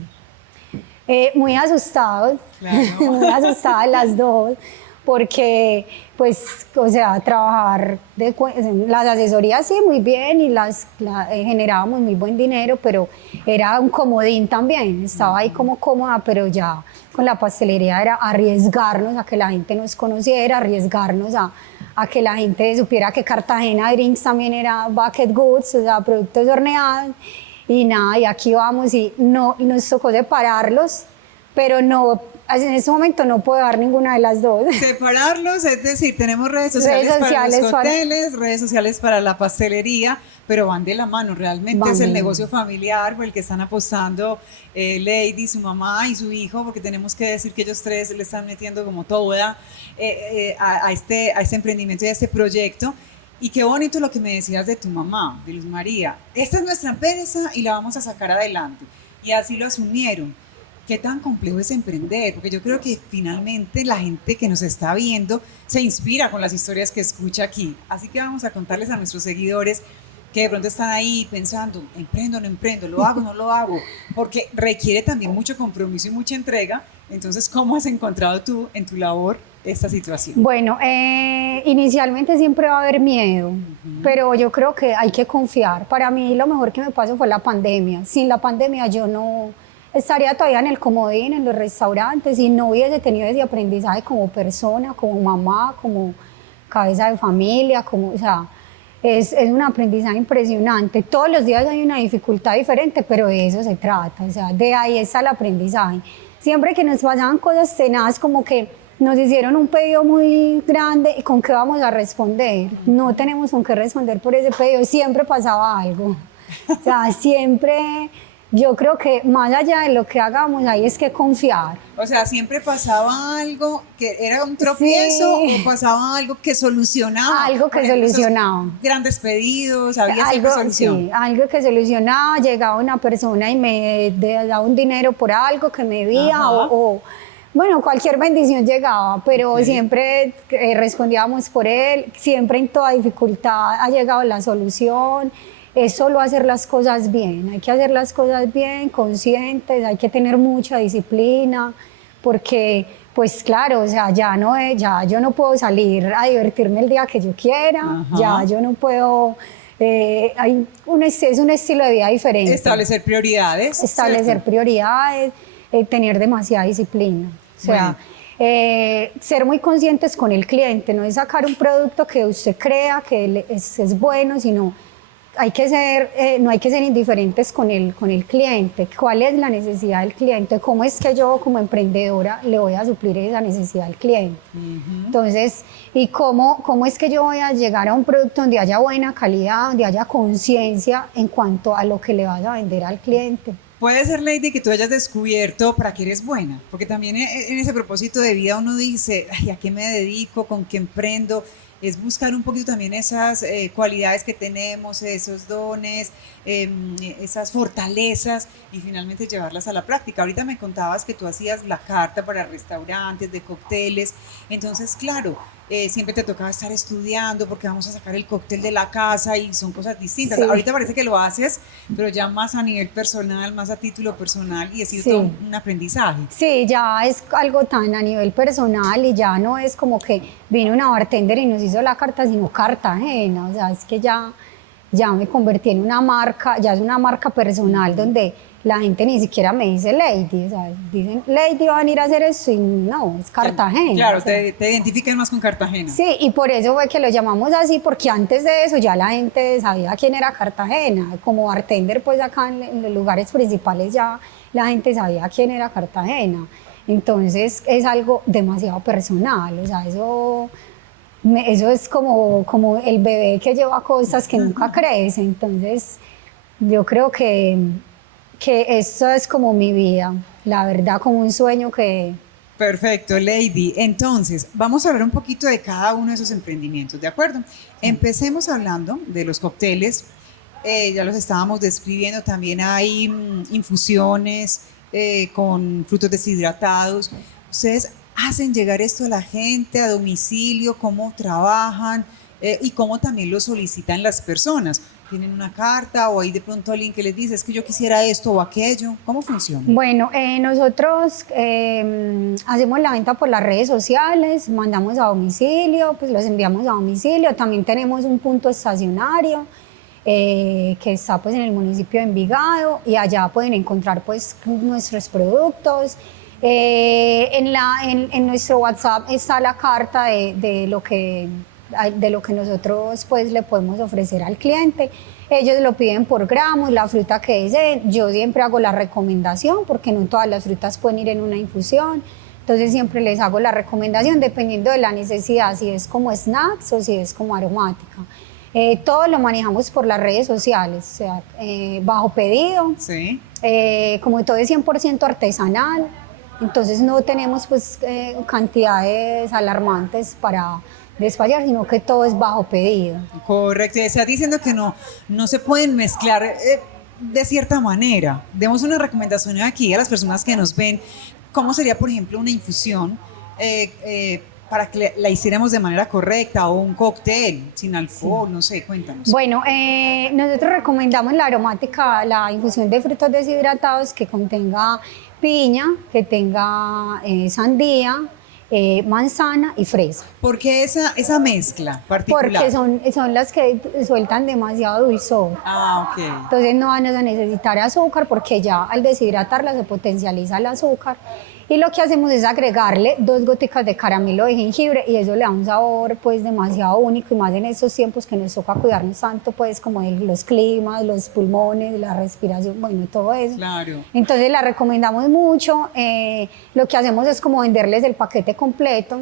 Muy asustados, claro. Muy asustadas las dos, porque pues, o sea, trabajar, las asesorías sí, muy bien y generábamos muy buen dinero, pero era un comodín también, estaba ahí como cómoda, pero ya con la pastelería era arriesgarnos a que la gente nos conociera, arriesgarnos a que la gente supiera que Cartagena Drinks también era bucket goods, o sea, productos horneados, y nada, y aquí vamos y nos tocó separarlos, pero no, en ese momento no puedo dar ninguna de las dos. Separarlos, es decir, tenemos redes sociales para los hoteles, redes sociales para la pastelería, pero van de la mano, realmente es el negocio familiar por el que están apostando Lady, su mamá y su hijo, porque tenemos que decir que ellos tres le están metiendo como toda a este emprendimiento y a este proyecto. Y qué bonito lo que me decías de tu mamá, de Luz María. Esta es nuestra empresa y la vamos a sacar adelante. Y así lo asumieron. ¿Qué tan complejo es emprender? Porque yo creo que finalmente la gente que nos está viendo se inspira con las historias que escucha aquí. Así que vamos a contarles a nuestros seguidores que de pronto están ahí pensando, ¿emprendo o no emprendo? ¿Lo hago o no lo hago? Porque requiere también mucho compromiso y mucha entrega. Entonces, ¿cómo has encontrado tú en tu labor esta situación? Bueno, inicialmente siempre va a haber miedo, pero yo creo que hay que confiar. Para mí lo mejor que me pasó fue la pandemia. Sin la pandemia yo no estaría todavía en el comodín, en los restaurantes, y no hubiese tenido ese aprendizaje como persona, como mamá, como cabeza de familia, o sea, es un aprendizaje impresionante. Todos los días hay una dificultad diferente, pero de eso se trata, o sea, de ahí está el aprendizaje. Siempre que nos pasaban cosas tenaces, como que nos hicieron un pedido muy grande, ¿y con qué vamos a responder? No tenemos con qué responder por ese pedido, siempre pasaba algo. O sea, siempre yo creo que más allá de lo que hagamos, ahí es que confiar. O sea, siempre pasaba algo que era un tropiezo, Sí. o pasaba algo que solucionaba. Algo que Por ejemplo, esos solucionaba. Grandes pedidos, había siempre solución. Sí, algo que solucionaba, llegaba una persona y me daba un dinero por algo que me veía Ajá. bueno, cualquier bendición llegaba, pero Ok. siempre respondíamos por él, siempre en toda dificultad ha llegado la solución. Es solo hacer las cosas bien, hay que hacer las cosas bien, conscientes, hay que tener mucha disciplina, porque pues claro, o sea, ya yo no puedo salir a divertirme el día que yo quiera, Ajá. ya yo no puedo, es un estilo de vida diferente. Establecer prioridades. Establecer ¿cierto? prioridades, tener demasiada disciplina. O sea, ser muy conscientes con el cliente, no es sacar un producto que usted crea que es bueno, sino hay que ser, no hay que ser indiferentes con el cliente. ¿Cuál es la necesidad del cliente? ¿Cómo es que yo como emprendedora le voy a suplir esa necesidad al cliente? Entonces, ¿y cómo es que yo voy a llegar a un producto donde haya buena calidad, donde haya conciencia en cuanto a lo que le vas a vender al cliente? Puede ser, Lady, que tú hayas descubierto para qué eres buena, porque también en ese propósito de vida uno dice, ay, ¿a qué me dedico? ¿Con qué emprendo? Es buscar un poquito también esas cualidades que tenemos, esos dones, esas fortalezas y finalmente llevarlas a la práctica. Ahorita me contabas que tú hacías la carta para restaurantes, de cócteles, entonces claro, siempre te tocaba estar estudiando porque vamos a sacar el cóctel de la casa y son cosas distintas. Sí. Ahorita parece que lo haces, pero ya más a nivel personal, más a título personal y ha sido Sí. todo un aprendizaje. Sí, ya es algo tan a nivel personal y ya no es como que vino una bartender y nos hizo la carta, sino Cartagena. O sea, es que ya me convertí en una marca, ya es una marca personal donde la gente ni siquiera me dice Lady. O sea, dicen, Lady va a venir a hacer eso y no, es Cartagena. Claro, o sea. te identifican más con Cartagena. Sí, y por eso fue que lo llamamos así, porque antes de eso ya la gente sabía quién era Cartagena. Como bartender, pues acá en los lugares principales ya la gente sabía quién era Cartagena. Entonces es algo demasiado personal, o sea, eso es como el bebé que lleva cosas que nunca crece. Entonces yo creo que eso es como mi vida, la verdad, como un sueño que... Perfecto, Lady. Entonces, vamos a hablar un poquito de cada uno de esos emprendimientos, ¿de acuerdo? Empecemos hablando de los cócteles. Ya los estábamos describiendo, también hay infusiones con frutos deshidratados. Ustedes hacen llegar esto a la gente a domicilio, cómo trabajan y cómo también lo solicitan las personas. ¿Tienen una carta o hay de pronto alguien que les dice, es que yo quisiera esto o aquello? ¿Cómo funciona? Bueno, nosotros hacemos la venta por las redes sociales, mandamos a domicilio, pues los enviamos a domicilio. También tenemos un punto estacionario que está pues en el municipio de Envigado y allá pueden encontrar pues nuestros productos. En nuestro WhatsApp está la carta de lo que nosotros pues le podemos ofrecer al cliente. Ellos lo piden por gramos, la fruta que deseen. Yo siempre hago la recomendación porque no todas las frutas pueden ir en una infusión. Entonces siempre les hago la recomendación dependiendo de la necesidad, si es como snacks o si es como aromática. Todo lo manejamos por las redes sociales, o sea, bajo pedido. Sí. Como todo es 100% artesanal, entonces no tenemos pues cantidades alarmantes para despachar, sino que todo es bajo pedido. Correcto, estás diciendo que no se pueden mezclar de cierta manera. Demos una recomendación aquí a las personas que nos ven. ¿Cómo sería, por ejemplo, una infusión para que la hiciéramos de manera correcta o un cóctel sin alcohol? Sí. No sé, cuéntanos. Bueno, nosotros recomendamos la aromática, la infusión de frutos deshidratados que contenga piña, que tenga sandía, manzana y fresa. ¿Por qué esa mezcla particular? Porque son las que sueltan demasiado dulzor. Ah, ok. Entonces no van a necesitar azúcar porque ya al deshidratarla se potencializa el azúcar. Y lo que hacemos es agregarle 2 goticas de caramelo de jengibre y eso le da un sabor pues demasiado único y más en estos tiempos que nos toca cuidarnos tanto pues como de los climas, los pulmones, la respiración, bueno, todo eso. Claro. Entonces la recomendamos mucho. Lo que hacemos es como venderles el paquete completo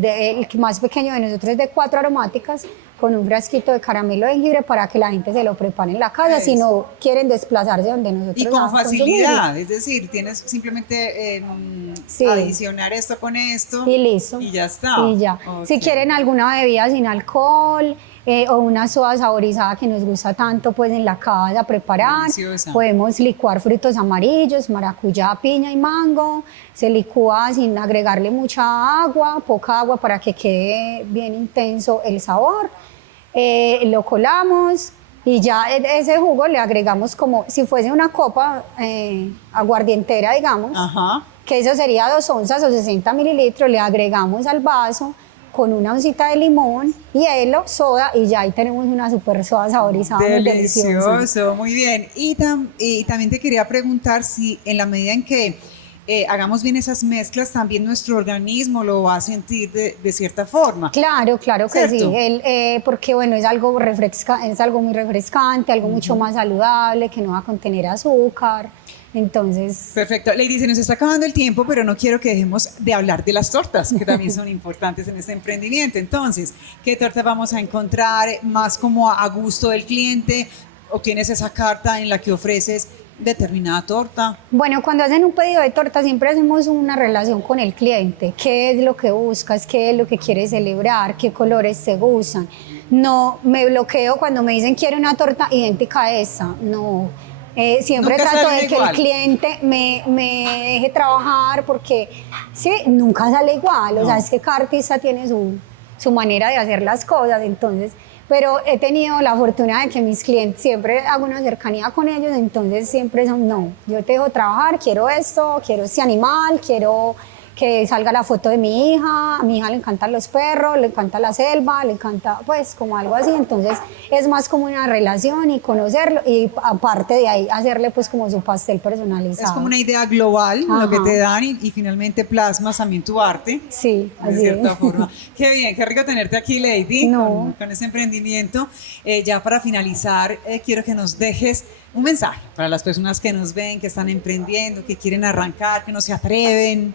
El más pequeño de nosotros es de 4 aromáticas, con un frasquito de caramelo de jengibre para que la gente se lo prepare en la casa, si no quieren desplazarse donde nosotros Y con facilidad, consumirlo. es decir, tienes simplemente Sí. adicionar esto con esto Y listo. y ya está. Y ya. Ok. Si quieren alguna bebida sin alcohol o una soda saborizada que nos gusta tanto pues en la casa preparar, Deliciosa. podemos licuar frutos amarillos, maracuyá, piña y mango. Se licúa sin agregarle mucha agua, poca agua para que quede bien intenso el sabor. Lo colamos y ya ese jugo le agregamos como si fuese una copa aguardientera, digamos. Ajá. Que eso sería 2 onzas o 60 mililitros, le agregamos al vaso con una oncita de limón, hielo, soda y ya ahí tenemos una super soda saborizada muy deliciosa. Delicioso, muy bien. Y también te quería preguntar si en la medida en que hagamos bien esas mezclas, también nuestro organismo lo va a sentir de cierta forma. Claro que ¿Cierto? sí, porque bueno, es algo muy refrescante, algo mucho más saludable, que no va a contener azúcar, entonces... Perfecto. Lady, se nos está acabando el tiempo, pero no quiero que dejemos de hablar de las tortas, que también son importantes en este emprendimiento. Entonces, ¿qué tortas vamos a encontrar más como a gusto del cliente? ¿O tienes esa carta en la que ofreces determinada torta? Bueno, cuando hacen un pedido de torta siempre hacemos una relación con el cliente. ¿Qué es lo que buscas? ¿Qué es lo que quieres celebrar? ¿Qué colores te gustan? No me bloqueo cuando me dicen quiero una torta idéntica a esa. No. Siempre Nunca trato sale de que igual. el cliente me deje trabajar porque sí, nunca sale igual. O sea, es que cada artista tiene su manera de hacer las cosas. Entonces, pero he tenido la fortuna de que mis clientes, siempre hago una cercanía con ellos, entonces siempre son, no, yo te dejo trabajar, quiero esto, quiero este animal, quiero que salga la foto de mi hija, a mi hija le encantan los perros, le encanta la selva, le encanta pues como algo así, entonces es más como una relación y conocerlo y aparte de ahí hacerle pues como su pastel personalizado. Es como una idea global lo Ajá. que te dan y finalmente plasmas también tu arte. Sí, De así cierta es. forma. Qué bien, qué rico tenerte aquí, Lady, No. con este emprendimiento. Ya para finalizar, quiero que nos dejes un mensaje para las personas que nos ven, que están emprendiendo, que quieren arrancar, que no se atreven.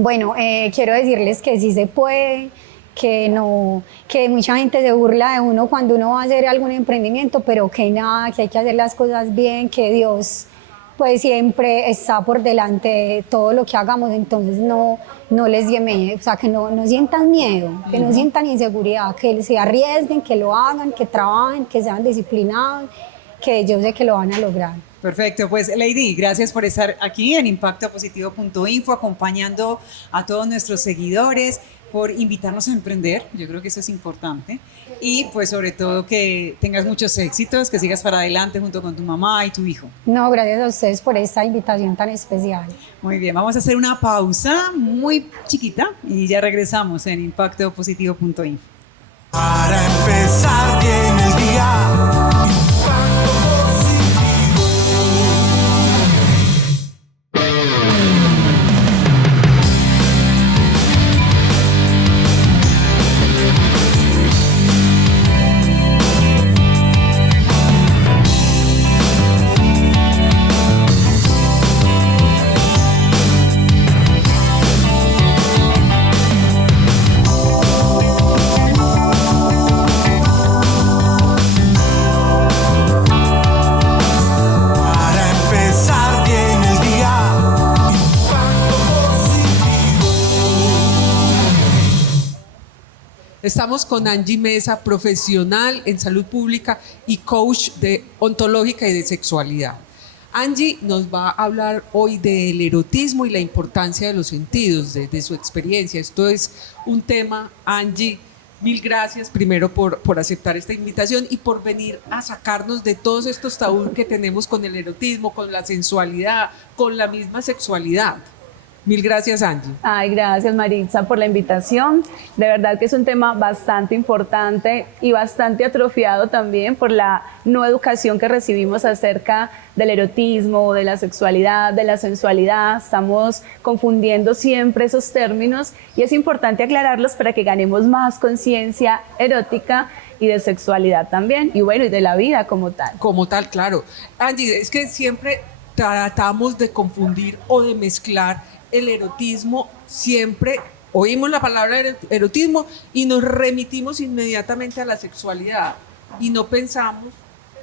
Bueno, quiero decirles que sí se puede, que no, que mucha gente se burla de uno cuando uno va a hacer algún emprendimiento, pero que nada, que hay que hacer las cosas bien, que Dios pues siempre está por delante de todo lo que hagamos, entonces no les dé miedo, o sea, que no sientan miedo, que no sientan inseguridad, que se arriesguen, que lo hagan, que trabajen, que sean disciplinados, que yo sé que lo van a lograr. Perfecto, pues Lady, gracias por estar aquí en impactopositivo.info, acompañando a todos nuestros seguidores, por invitarnos a emprender, yo creo que eso es importante, y pues sobre todo que tengas muchos éxitos, que sigas para adelante junto con tu mamá y tu hijo. No, gracias a ustedes por esta invitación tan especial. Muy bien, vamos a hacer una pausa muy chiquita y ya regresamos en impactopositivo.info. Para empezar bien el día. Para empezar bien el día. Estamos con Angie Mesa, profesional en salud pública y coach de ontológica y de sexualidad. Angie nos va a hablar hoy del erotismo y la importancia de los sentidos, de su experiencia. Esto es un tema, Angie, mil gracias primero por aceptar esta invitación y por venir a sacarnos de todos estos tabús que tenemos con el erotismo, con la sensualidad, con la misma sexualidad. Mil gracias, Angie. Ay, gracias Maritza por la invitación. De verdad que es un tema bastante importante y bastante atrofiado también por la no educación que recibimos acerca del erotismo, de la sexualidad, de la sensualidad. Estamos confundiendo siempre esos términos y es importante aclararlos para que ganemos más conciencia erótica y de sexualidad también, y bueno, y de la vida como tal. Como tal, claro. Angie, es que siempre tratamos de confundir o de mezclar el erotismo siempre oímos la palabra erotismo y nos remitimos inmediatamente a la sexualidad y no pensamos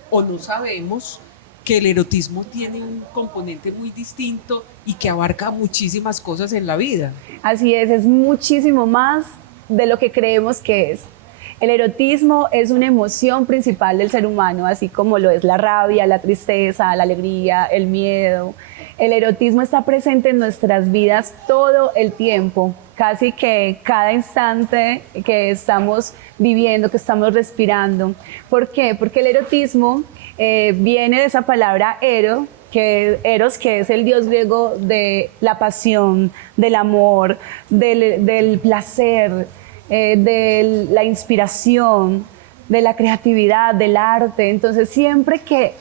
o no sabemos que el erotismo tiene un componente muy distinto y que abarca muchísimas cosas en la vida. Así es muchísimo más de lo que creemos que es. El erotismo es una emoción principal del ser humano, así como lo es la rabia, la tristeza, la alegría, el miedo. El erotismo está presente en nuestras vidas todo el tiempo, casi que cada instante que estamos viviendo, que estamos respirando. ¿Por qué? Porque el erotismo viene de esa palabra eros, que es el dios griego de la pasión, del amor, del placer, de la inspiración, de la creatividad, del arte. Entonces, siempre que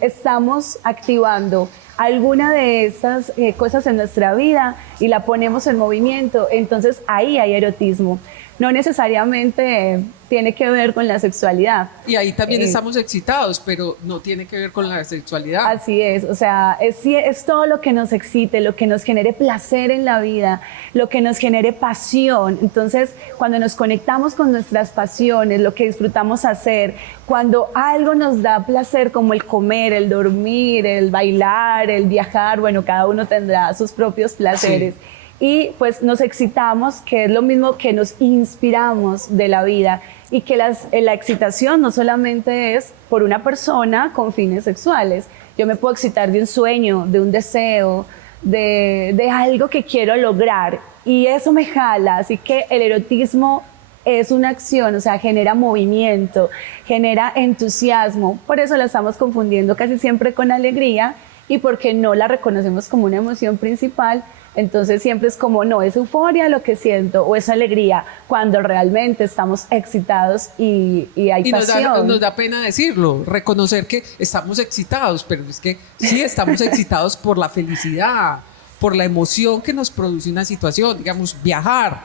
estamos activando alguna de estas cosas en nuestra vida y la ponemos en movimiento, entonces ahí hay erotismo. No necesariamente tiene que ver con la sexualidad. Y ahí también estamos excitados, pero no tiene que ver con la sexualidad. Así es, o sea, es todo lo que nos excite, lo que nos genere placer en la vida, lo que nos genere pasión. Entonces, cuando nos conectamos con nuestras pasiones, lo que disfrutamos hacer, cuando algo nos da placer como el comer, el dormir, el bailar, el viajar, bueno, cada uno tendrá sus propios placeres. Sí. Y pues nos excitamos, que es lo mismo que nos inspiramos de la vida, y que la excitación no solamente es por una persona con fines sexuales. Yo me puedo excitar de un sueño, de un deseo, de algo que quiero lograr, y eso me jala. Así que el erotismo es una acción, o sea, genera movimiento, genera entusiasmo. Por eso la estamos confundiendo casi siempre con alegría, y porque no la reconocemos como una emoción principal. Entonces siempre es como, no, es euforia lo que siento o es alegría, cuando realmente estamos excitados y hay pasión. Nos da pena decirlo, reconocer que estamos excitados, pero es que sí estamos excitados por la felicidad, por la emoción que nos produce una situación. Digamos, viajar,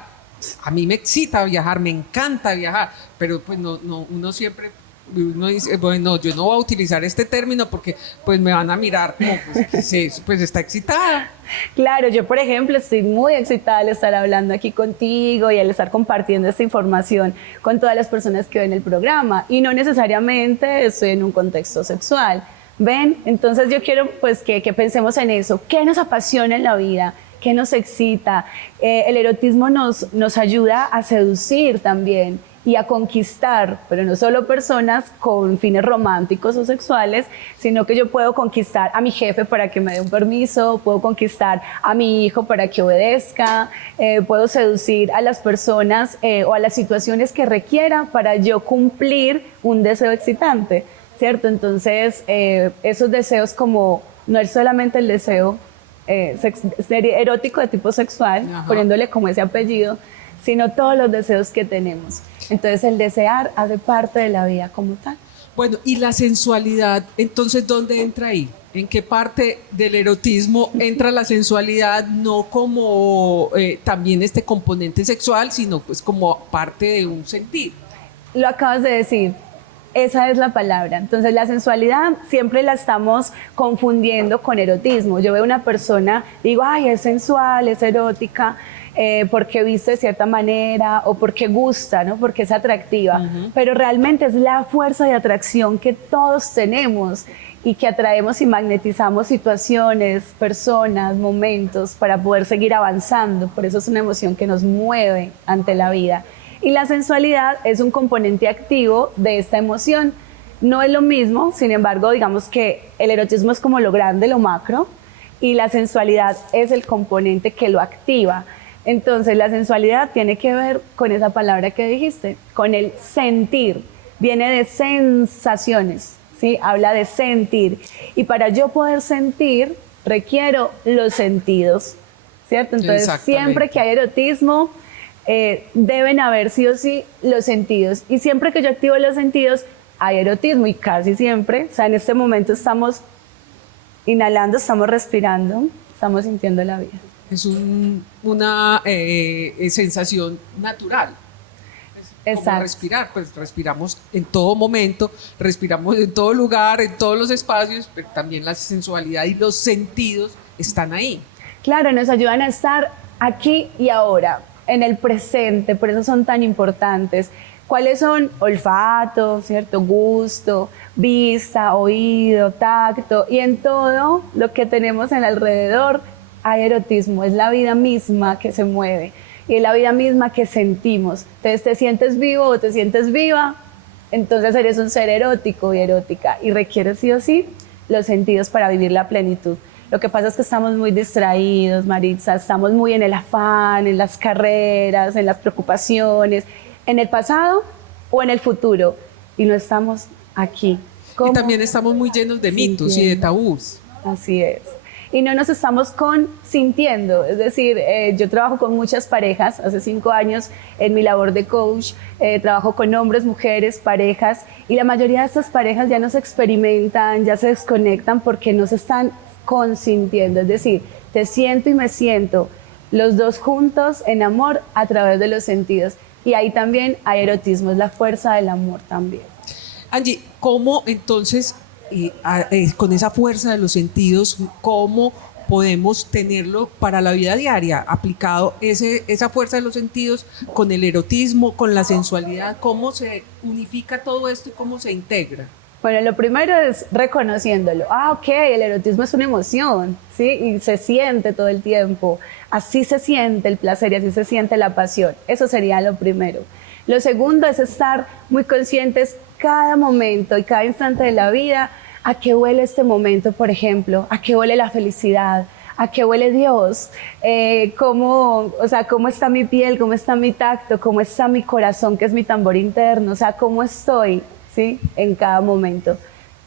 a mí me excita viajar, me encanta viajar, pero pues uno siempre... Uno dice, bueno, yo no voy a utilizar este término porque pues me van a mirar como pues está excitada. Claro, yo por ejemplo estoy muy excitada al estar hablando aquí contigo y al estar compartiendo esta información con todas las personas que ven el programa, y no necesariamente estoy en un contexto sexual. ¿Ven? Entonces yo quiero pues que pensemos en eso. ¿Qué nos apasiona en la vida? ¿Qué nos excita? El erotismo nos ayuda a seducir también y a conquistar, pero no solo personas con fines románticos o sexuales, sino que yo puedo conquistar a mi jefe para que me dé un permiso, puedo conquistar a mi hijo para que obedezca, puedo seducir a las personas o a las situaciones que requiera para yo cumplir un deseo excitante, ¿cierto? Entonces, esos deseos, como no es solamente el deseo erótico de tipo sexual, ajá, poniéndole como ese apellido, sino todos los deseos que tenemos. Entonces el desear hace parte de la vida como tal. Bueno, y la sensualidad, entonces, ¿dónde entra ahí? ¿En qué parte del erotismo entra la sensualidad? No como también este componente sexual, sino pues como parte de un sentir. Lo acabas de decir. Esa es la palabra. Entonces la sensualidad siempre la estamos confundiendo con erotismo. Yo veo una persona, digo, ay, es sensual, es erótica, porque viste de cierta manera o porque gusta, ¿no? Porque es atractiva. Uh-huh. Pero realmente es la fuerza de atracción que todos tenemos y que atraemos y magnetizamos situaciones, personas, momentos para poder seguir avanzando. Por eso es una emoción que nos mueve ante la vida. Y la sensualidad es un componente activo de esta emoción. No es lo mismo, sin embargo, digamos que el erotismo es como lo grande, lo macro, y la sensualidad es el componente que lo activa. Entonces, la sensualidad tiene que ver con esa palabra que dijiste, con el sentir. Viene de sensaciones, ¿sí? Habla de sentir. Y para yo poder sentir, requiero los sentidos, ¿cierto? Entonces, siempre que hay erotismo, deben haber sí o sí los sentidos, y siempre que yo activo los sentidos hay erotismo, y casi siempre, o sea, en este momento estamos inhalando, estamos respirando, estamos sintiendo la vida. Es una sensación natural. Es como respirar, pues respiramos en todo momento, respiramos en todo lugar, en todos los espacios, pero también la sensualidad y los sentidos están ahí. Claro, nos ayudan a estar aquí y ahora. en el presente, por eso son tan importantes. ¿Cuáles son? Olfato, ¿cierto? Gusto, vista, oído, tacto, y en todo lo que tenemos en alrededor hay erotismo, es la vida misma que se mueve y es la vida misma que sentimos. Entonces te sientes vivo o te sientes viva, entonces eres un ser erótico y erótica y requieres sí o sí los sentidos para vivir la plenitud. Lo que pasa es que estamos muy distraídos, Maritza, estamos muy en el afán, en las carreras, en las preocupaciones, en el pasado o en el futuro, y no estamos aquí. Y también estamos muy llenos de mitos y de tabús. Así es. Y no nos estamos consintiendo, es decir, yo trabajo con muchas parejas, hace 5 años en mi labor de coach, trabajo con hombres, mujeres, parejas, y la mayoría de estas parejas ya no se experimentan, ya se desconectan porque no se están consintiendo, es decir, te siento y me siento, los dos juntos en amor a través de los sentidos. Y ahí también hay erotismo, es la fuerza del amor también. Angie, ¿cómo entonces, con esa fuerza de los sentidos, cómo podemos tenerlo para la vida diaria, aplicado esa fuerza de los sentidos con el erotismo, con la sensualidad? ¿Cómo se unifica todo esto y cómo se integra? Bueno, lo primero es reconociéndolo. Ok, el erotismo es una emoción, ¿sí? Y se siente todo el tiempo. Así se siente el placer y así se siente la pasión. Eso sería lo primero. Lo segundo es estar muy conscientes cada momento y cada instante de la vida a qué huele este momento, por ejemplo, a qué huele la felicidad, a qué huele Dios, cómo está mi piel, cómo está mi tacto, cómo está mi corazón, que es mi tambor interno, o sea, cómo estoy, ¿sí? En cada momento.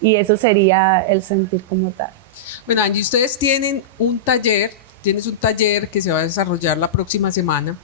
Y eso sería el sentir como tal. Bueno, Angie, ustedes tienes un taller que se va a desarrollar la próxima semana,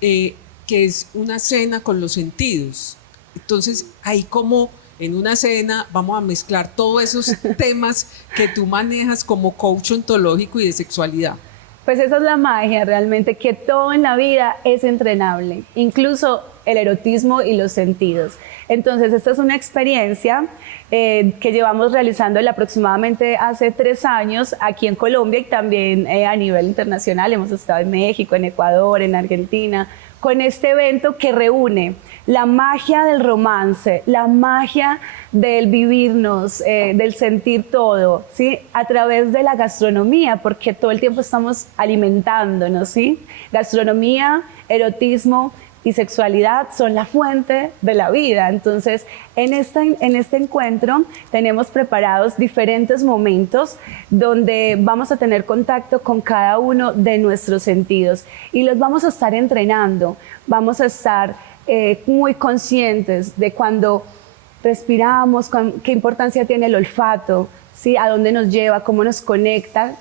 que es una cena con los sentidos. Entonces, ahí como en una cena vamos a mezclar todos esos temas que tú manejas como coach ontológico y de sexualidad. Pues esa es la magia realmente, que todo en la vida es entrenable, incluso el erotismo y los sentidos. Entonces, esta es una experiencia que llevamos realizando aproximadamente hace 3 años aquí en Colombia y también a nivel internacional. Hemos estado en México, en Ecuador, en Argentina, con este evento que reúne la magia del romance, la magia del vivirnos, del sentir todo, ¿sí? A través de la gastronomía, porque todo el tiempo estamos alimentándonos, ¿sí? Gastronomía, erotismo y sexualidad son la fuente de la vida. Entonces, en este encuentro tenemos preparados diferentes momentos donde vamos a tener contacto con cada uno de nuestros sentidos y los vamos a estar entrenando. Vamos a estar muy conscientes de cuando respiramos, qué importancia tiene el olfato, ¿sí? A dónde nos lleva, cómo nos conecta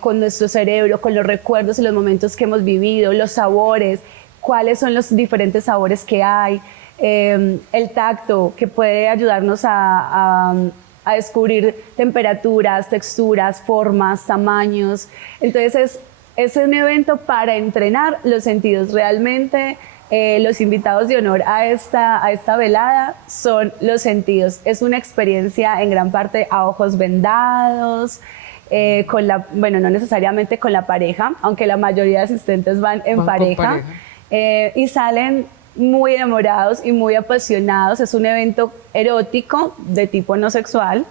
con nuestro cerebro, con los recuerdos y los momentos que hemos vivido, los sabores, cuáles son los diferentes sabores que hay, el tacto que puede ayudarnos a descubrir temperaturas, texturas, formas, tamaños. Entonces es un evento para entrenar los sentidos. Realmente los invitados de honor a esta velada son los sentidos. Es una experiencia en gran parte a ojos vendados, no necesariamente con la pareja, aunque la mayoría de asistentes van en pareja. Y salen muy enamorados y muy apasionados. Es un evento erótico de tipo no sexual.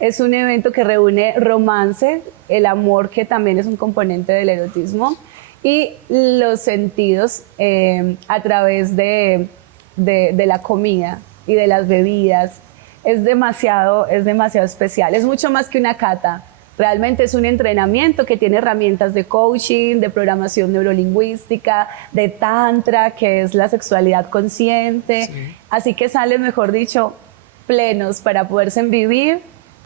Es un evento que reúne romance, el amor, que también es un componente del erotismo, y los sentidos a través de la comida y de las bebidas. Es demasiado especial. Es mucho más que una cata. Realmente es un entrenamiento que tiene herramientas de coaching, de programación neurolingüística, de tantra, que es la sexualidad consciente. Sí. Así que salen, mejor dicho, plenos para poderse vivir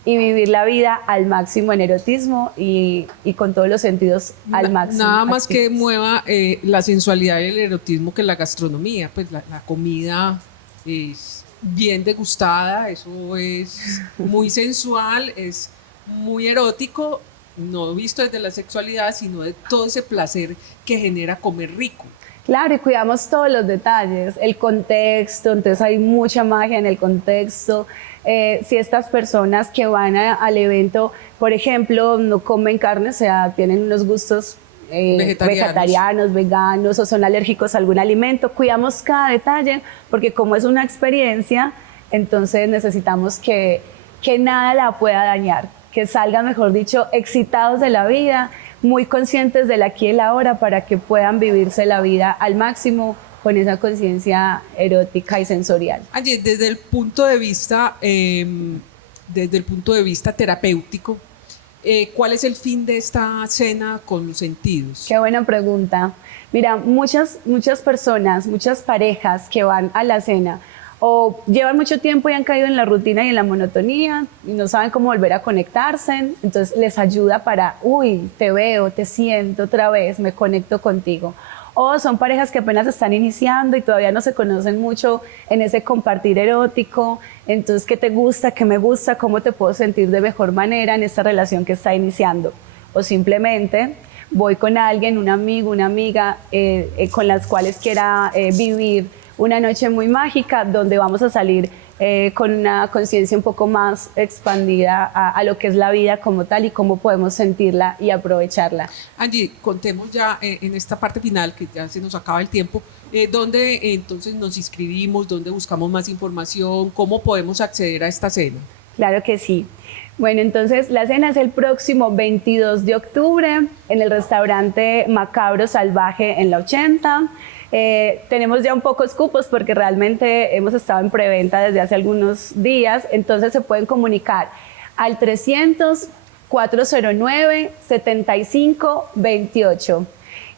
y vivir la vida al máximo en erotismo y con todos los sentidos al máximo. Nada más que mueva la sensualidad y el erotismo que la gastronomía. Pues la comida es bien degustada, eso es muy sensual, es muy erótico, no visto desde la sexualidad, sino de todo ese placer que genera comer rico. Claro, y cuidamos todos los detalles, el contexto, entonces hay mucha magia en el contexto. Si estas personas que van al evento, por ejemplo, no comen carne, o sea, tienen unos gustos vegetarianos, veganos o son alérgicos a algún alimento. Cuidamos cada detalle porque como es una experiencia, entonces necesitamos que nada la pueda dañar, que salgan, mejor dicho, excitados de la vida, muy conscientes del aquí y el ahora para que puedan vivirse la vida al máximo con esa conciencia erótica y sensorial. Angie, desde el punto de vista terapéutico, ¿cuál es el fin de esta cena con los sentidos? Qué buena pregunta. Mira, muchas personas, muchas parejas que van a la cena o llevan mucho tiempo y han caído en la rutina y en la monotonía y no saben cómo volver a conectarse, entonces les ayuda para, te veo, te siento otra vez, me conecto contigo. O son parejas que apenas están iniciando y todavía no se conocen mucho en ese compartir erótico, entonces ¿qué te gusta, qué me gusta, cómo te puedo sentir de mejor manera en esta relación que está iniciando? O simplemente voy con alguien, un amigo, una amiga con las cuales quiera vivir una noche muy mágica donde vamos a salir con una conciencia un poco más expandida a lo que es la vida como tal y cómo podemos sentirla y aprovecharla. Angie, contemos ya en esta parte final, que ya se nos acaba el tiempo, ¿dónde entonces nos inscribimos, dónde buscamos más información, cómo podemos acceder a esta cena? Claro que sí. Bueno, entonces la cena es el próximo 22 de octubre en el restaurante Macabro Salvaje en la 80. Tenemos ya un pocos cupos porque realmente hemos estado en preventa desde hace algunos días, entonces se pueden comunicar al 300-409-7528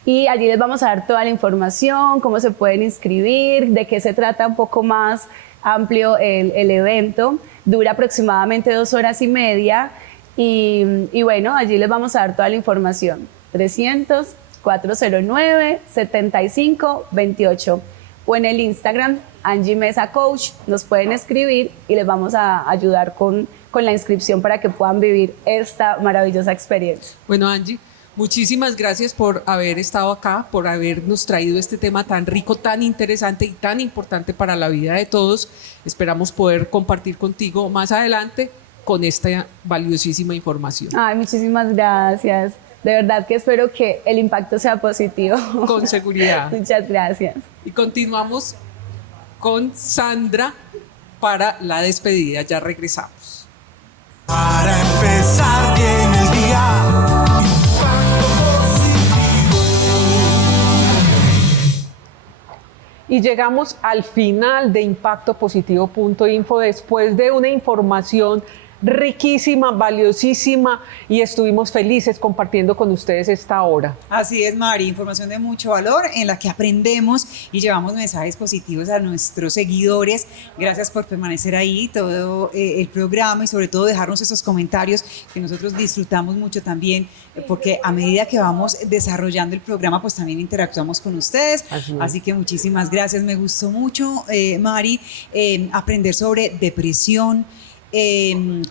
y allí les vamos a dar toda la información, cómo se pueden inscribir, de qué se trata un poco más amplio el evento. Dura aproximadamente 2 horas y media y bueno, allí les vamos a dar toda la información. 300-409-7528 o en el Instagram Angie Mesa Coach nos pueden escribir y les vamos a ayudar con la inscripción para que puedan vivir esta maravillosa experiencia. Bueno, Angie, muchísimas gracias por haber estado acá, por habernos traído este tema tan rico, tan interesante y tan importante para la vida de todos. Esperamos poder compartir contigo más adelante con esta valiosísima información. Ay, muchísimas gracias. De verdad que espero que el impacto sea positivo. Con seguridad. Muchas gracias. Y continuamos con Sandra para la despedida. Ya regresamos. Para empezar bien el día. Y llegamos al final de impactopositivo.info después de una información riquísima, valiosísima y estuvimos felices compartiendo con ustedes esta hora. Así es, Mari, información de mucho valor en la que aprendemos y llevamos mensajes positivos a nuestros seguidores. Gracias por permanecer ahí todo el programa y sobre todo dejarnos esos comentarios que nosotros disfrutamos mucho también porque a medida que vamos desarrollando el programa pues también interactuamos con ustedes. Así que muchísimas gracias, me gustó mucho, Mari, aprender sobre depresión,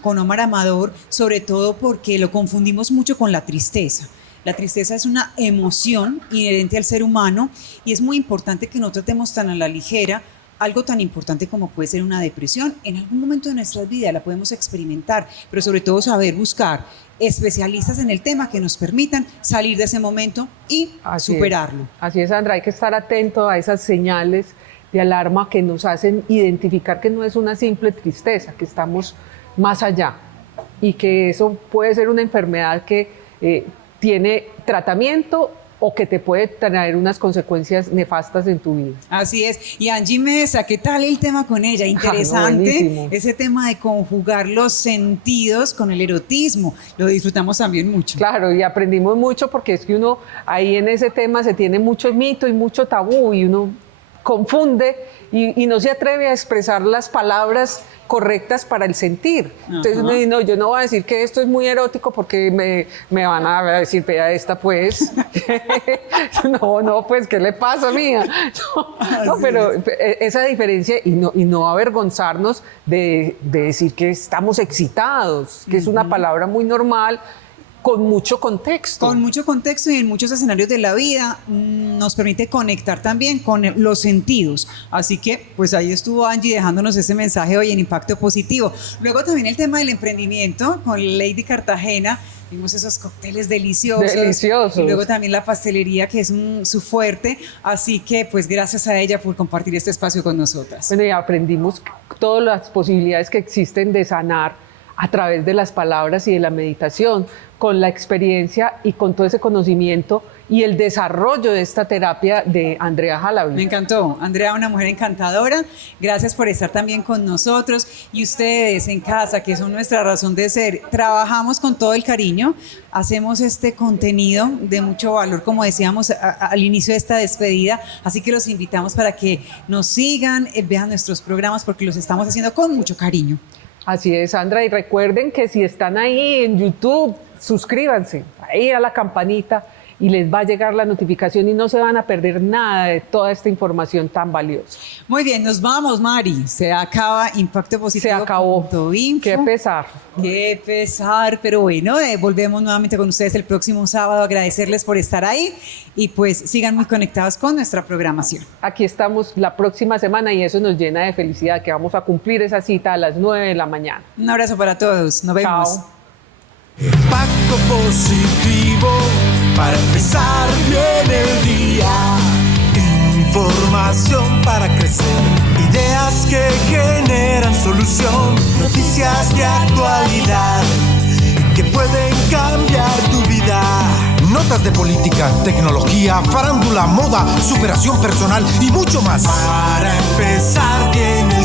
con Omar Amador, sobre todo porque lo confundimos mucho con la tristeza. La tristeza es una emoción inherente al ser humano y es muy importante que no tratemos tan a la ligera algo tan importante como puede ser una depresión. En algún momento de nuestras vidas la podemos experimentar, pero sobre todo saber buscar especialistas en el tema que nos permitan salir de ese momento y superarlo. Así es, Sandra, hay que estar atento a esas señales de alarma que nos hacen identificar que no es una simple tristeza, que estamos más allá y que eso puede ser una enfermedad que tiene tratamiento o que te puede traer unas consecuencias nefastas en tu vida. Así es. Y Angie Mesa, ¿qué tal el tema con ella? Interesante, ese tema de conjugar los sentidos con el erotismo. Lo disfrutamos también mucho. Claro, y aprendimos mucho porque es que uno ahí en ese tema se tiene mucho mito y mucho tabú y uno confunde y no se atreve a expresar las palabras correctas para el sentir. Entonces, no, yo no voy a decir que esto es muy erótico porque me van a decir, vea esta pues. no, pues, ¿qué le pasa, mía? No, pero esa diferencia y no avergonzarnos de decir que estamos excitados, que es una palabra muy normal con mucho contexto. Con mucho contexto y en muchos escenarios de la vida nos permite conectar también con los sentidos. Así que, pues ahí estuvo Angie dejándonos ese mensaje hoy en Impacto Positivo. Luego también el tema del emprendimiento con Lady Cartagena. Vimos esos cócteles deliciosos. Deliciosos. Y luego también la pastelería, que es su fuerte. Así que, pues gracias a ella por compartir este espacio con nosotras. Bueno, y aprendimos todas las posibilidades que existen de sanar a través de las palabras y de la meditación, con la experiencia y con todo ese conocimiento y el desarrollo de esta terapia de Andrea Halaby. Me encantó. Andrea, una mujer encantadora. Gracias por estar también con nosotros. Y ustedes en casa, que son nuestra razón de ser, trabajamos con todo el cariño, hacemos este contenido de mucho valor, como decíamos al inicio de esta despedida. Así que los invitamos para que nos sigan, vean nuestros programas, porque los estamos haciendo con mucho cariño. Así es, Sandra, y recuerden que si están ahí en YouTube, suscríbanse, ahí a la campanita y les va a llegar la notificación y no se van a perder nada de toda esta información tan valiosa. Muy bien, nos vamos, Mari. Se acaba Impacto Positivo. Se acabó. Info. Qué pesar. Qué pesar, pero bueno, volvemos nuevamente con ustedes el próximo sábado. Agradecerles por estar ahí y pues sigan muy conectados con nuestra programación. Aquí estamos la próxima semana y eso nos llena de felicidad, que vamos a cumplir esa cita a las 9 de la mañana. Un abrazo para todos. Nos vemos. Chao. Impacto positivo para empezar bien el día. Información para crecer, ideas que generan solución, noticias de actualidad que pueden cambiar tu vida. Notas de política, tecnología, farándula, moda, superación personal y mucho más. Para empezar bien el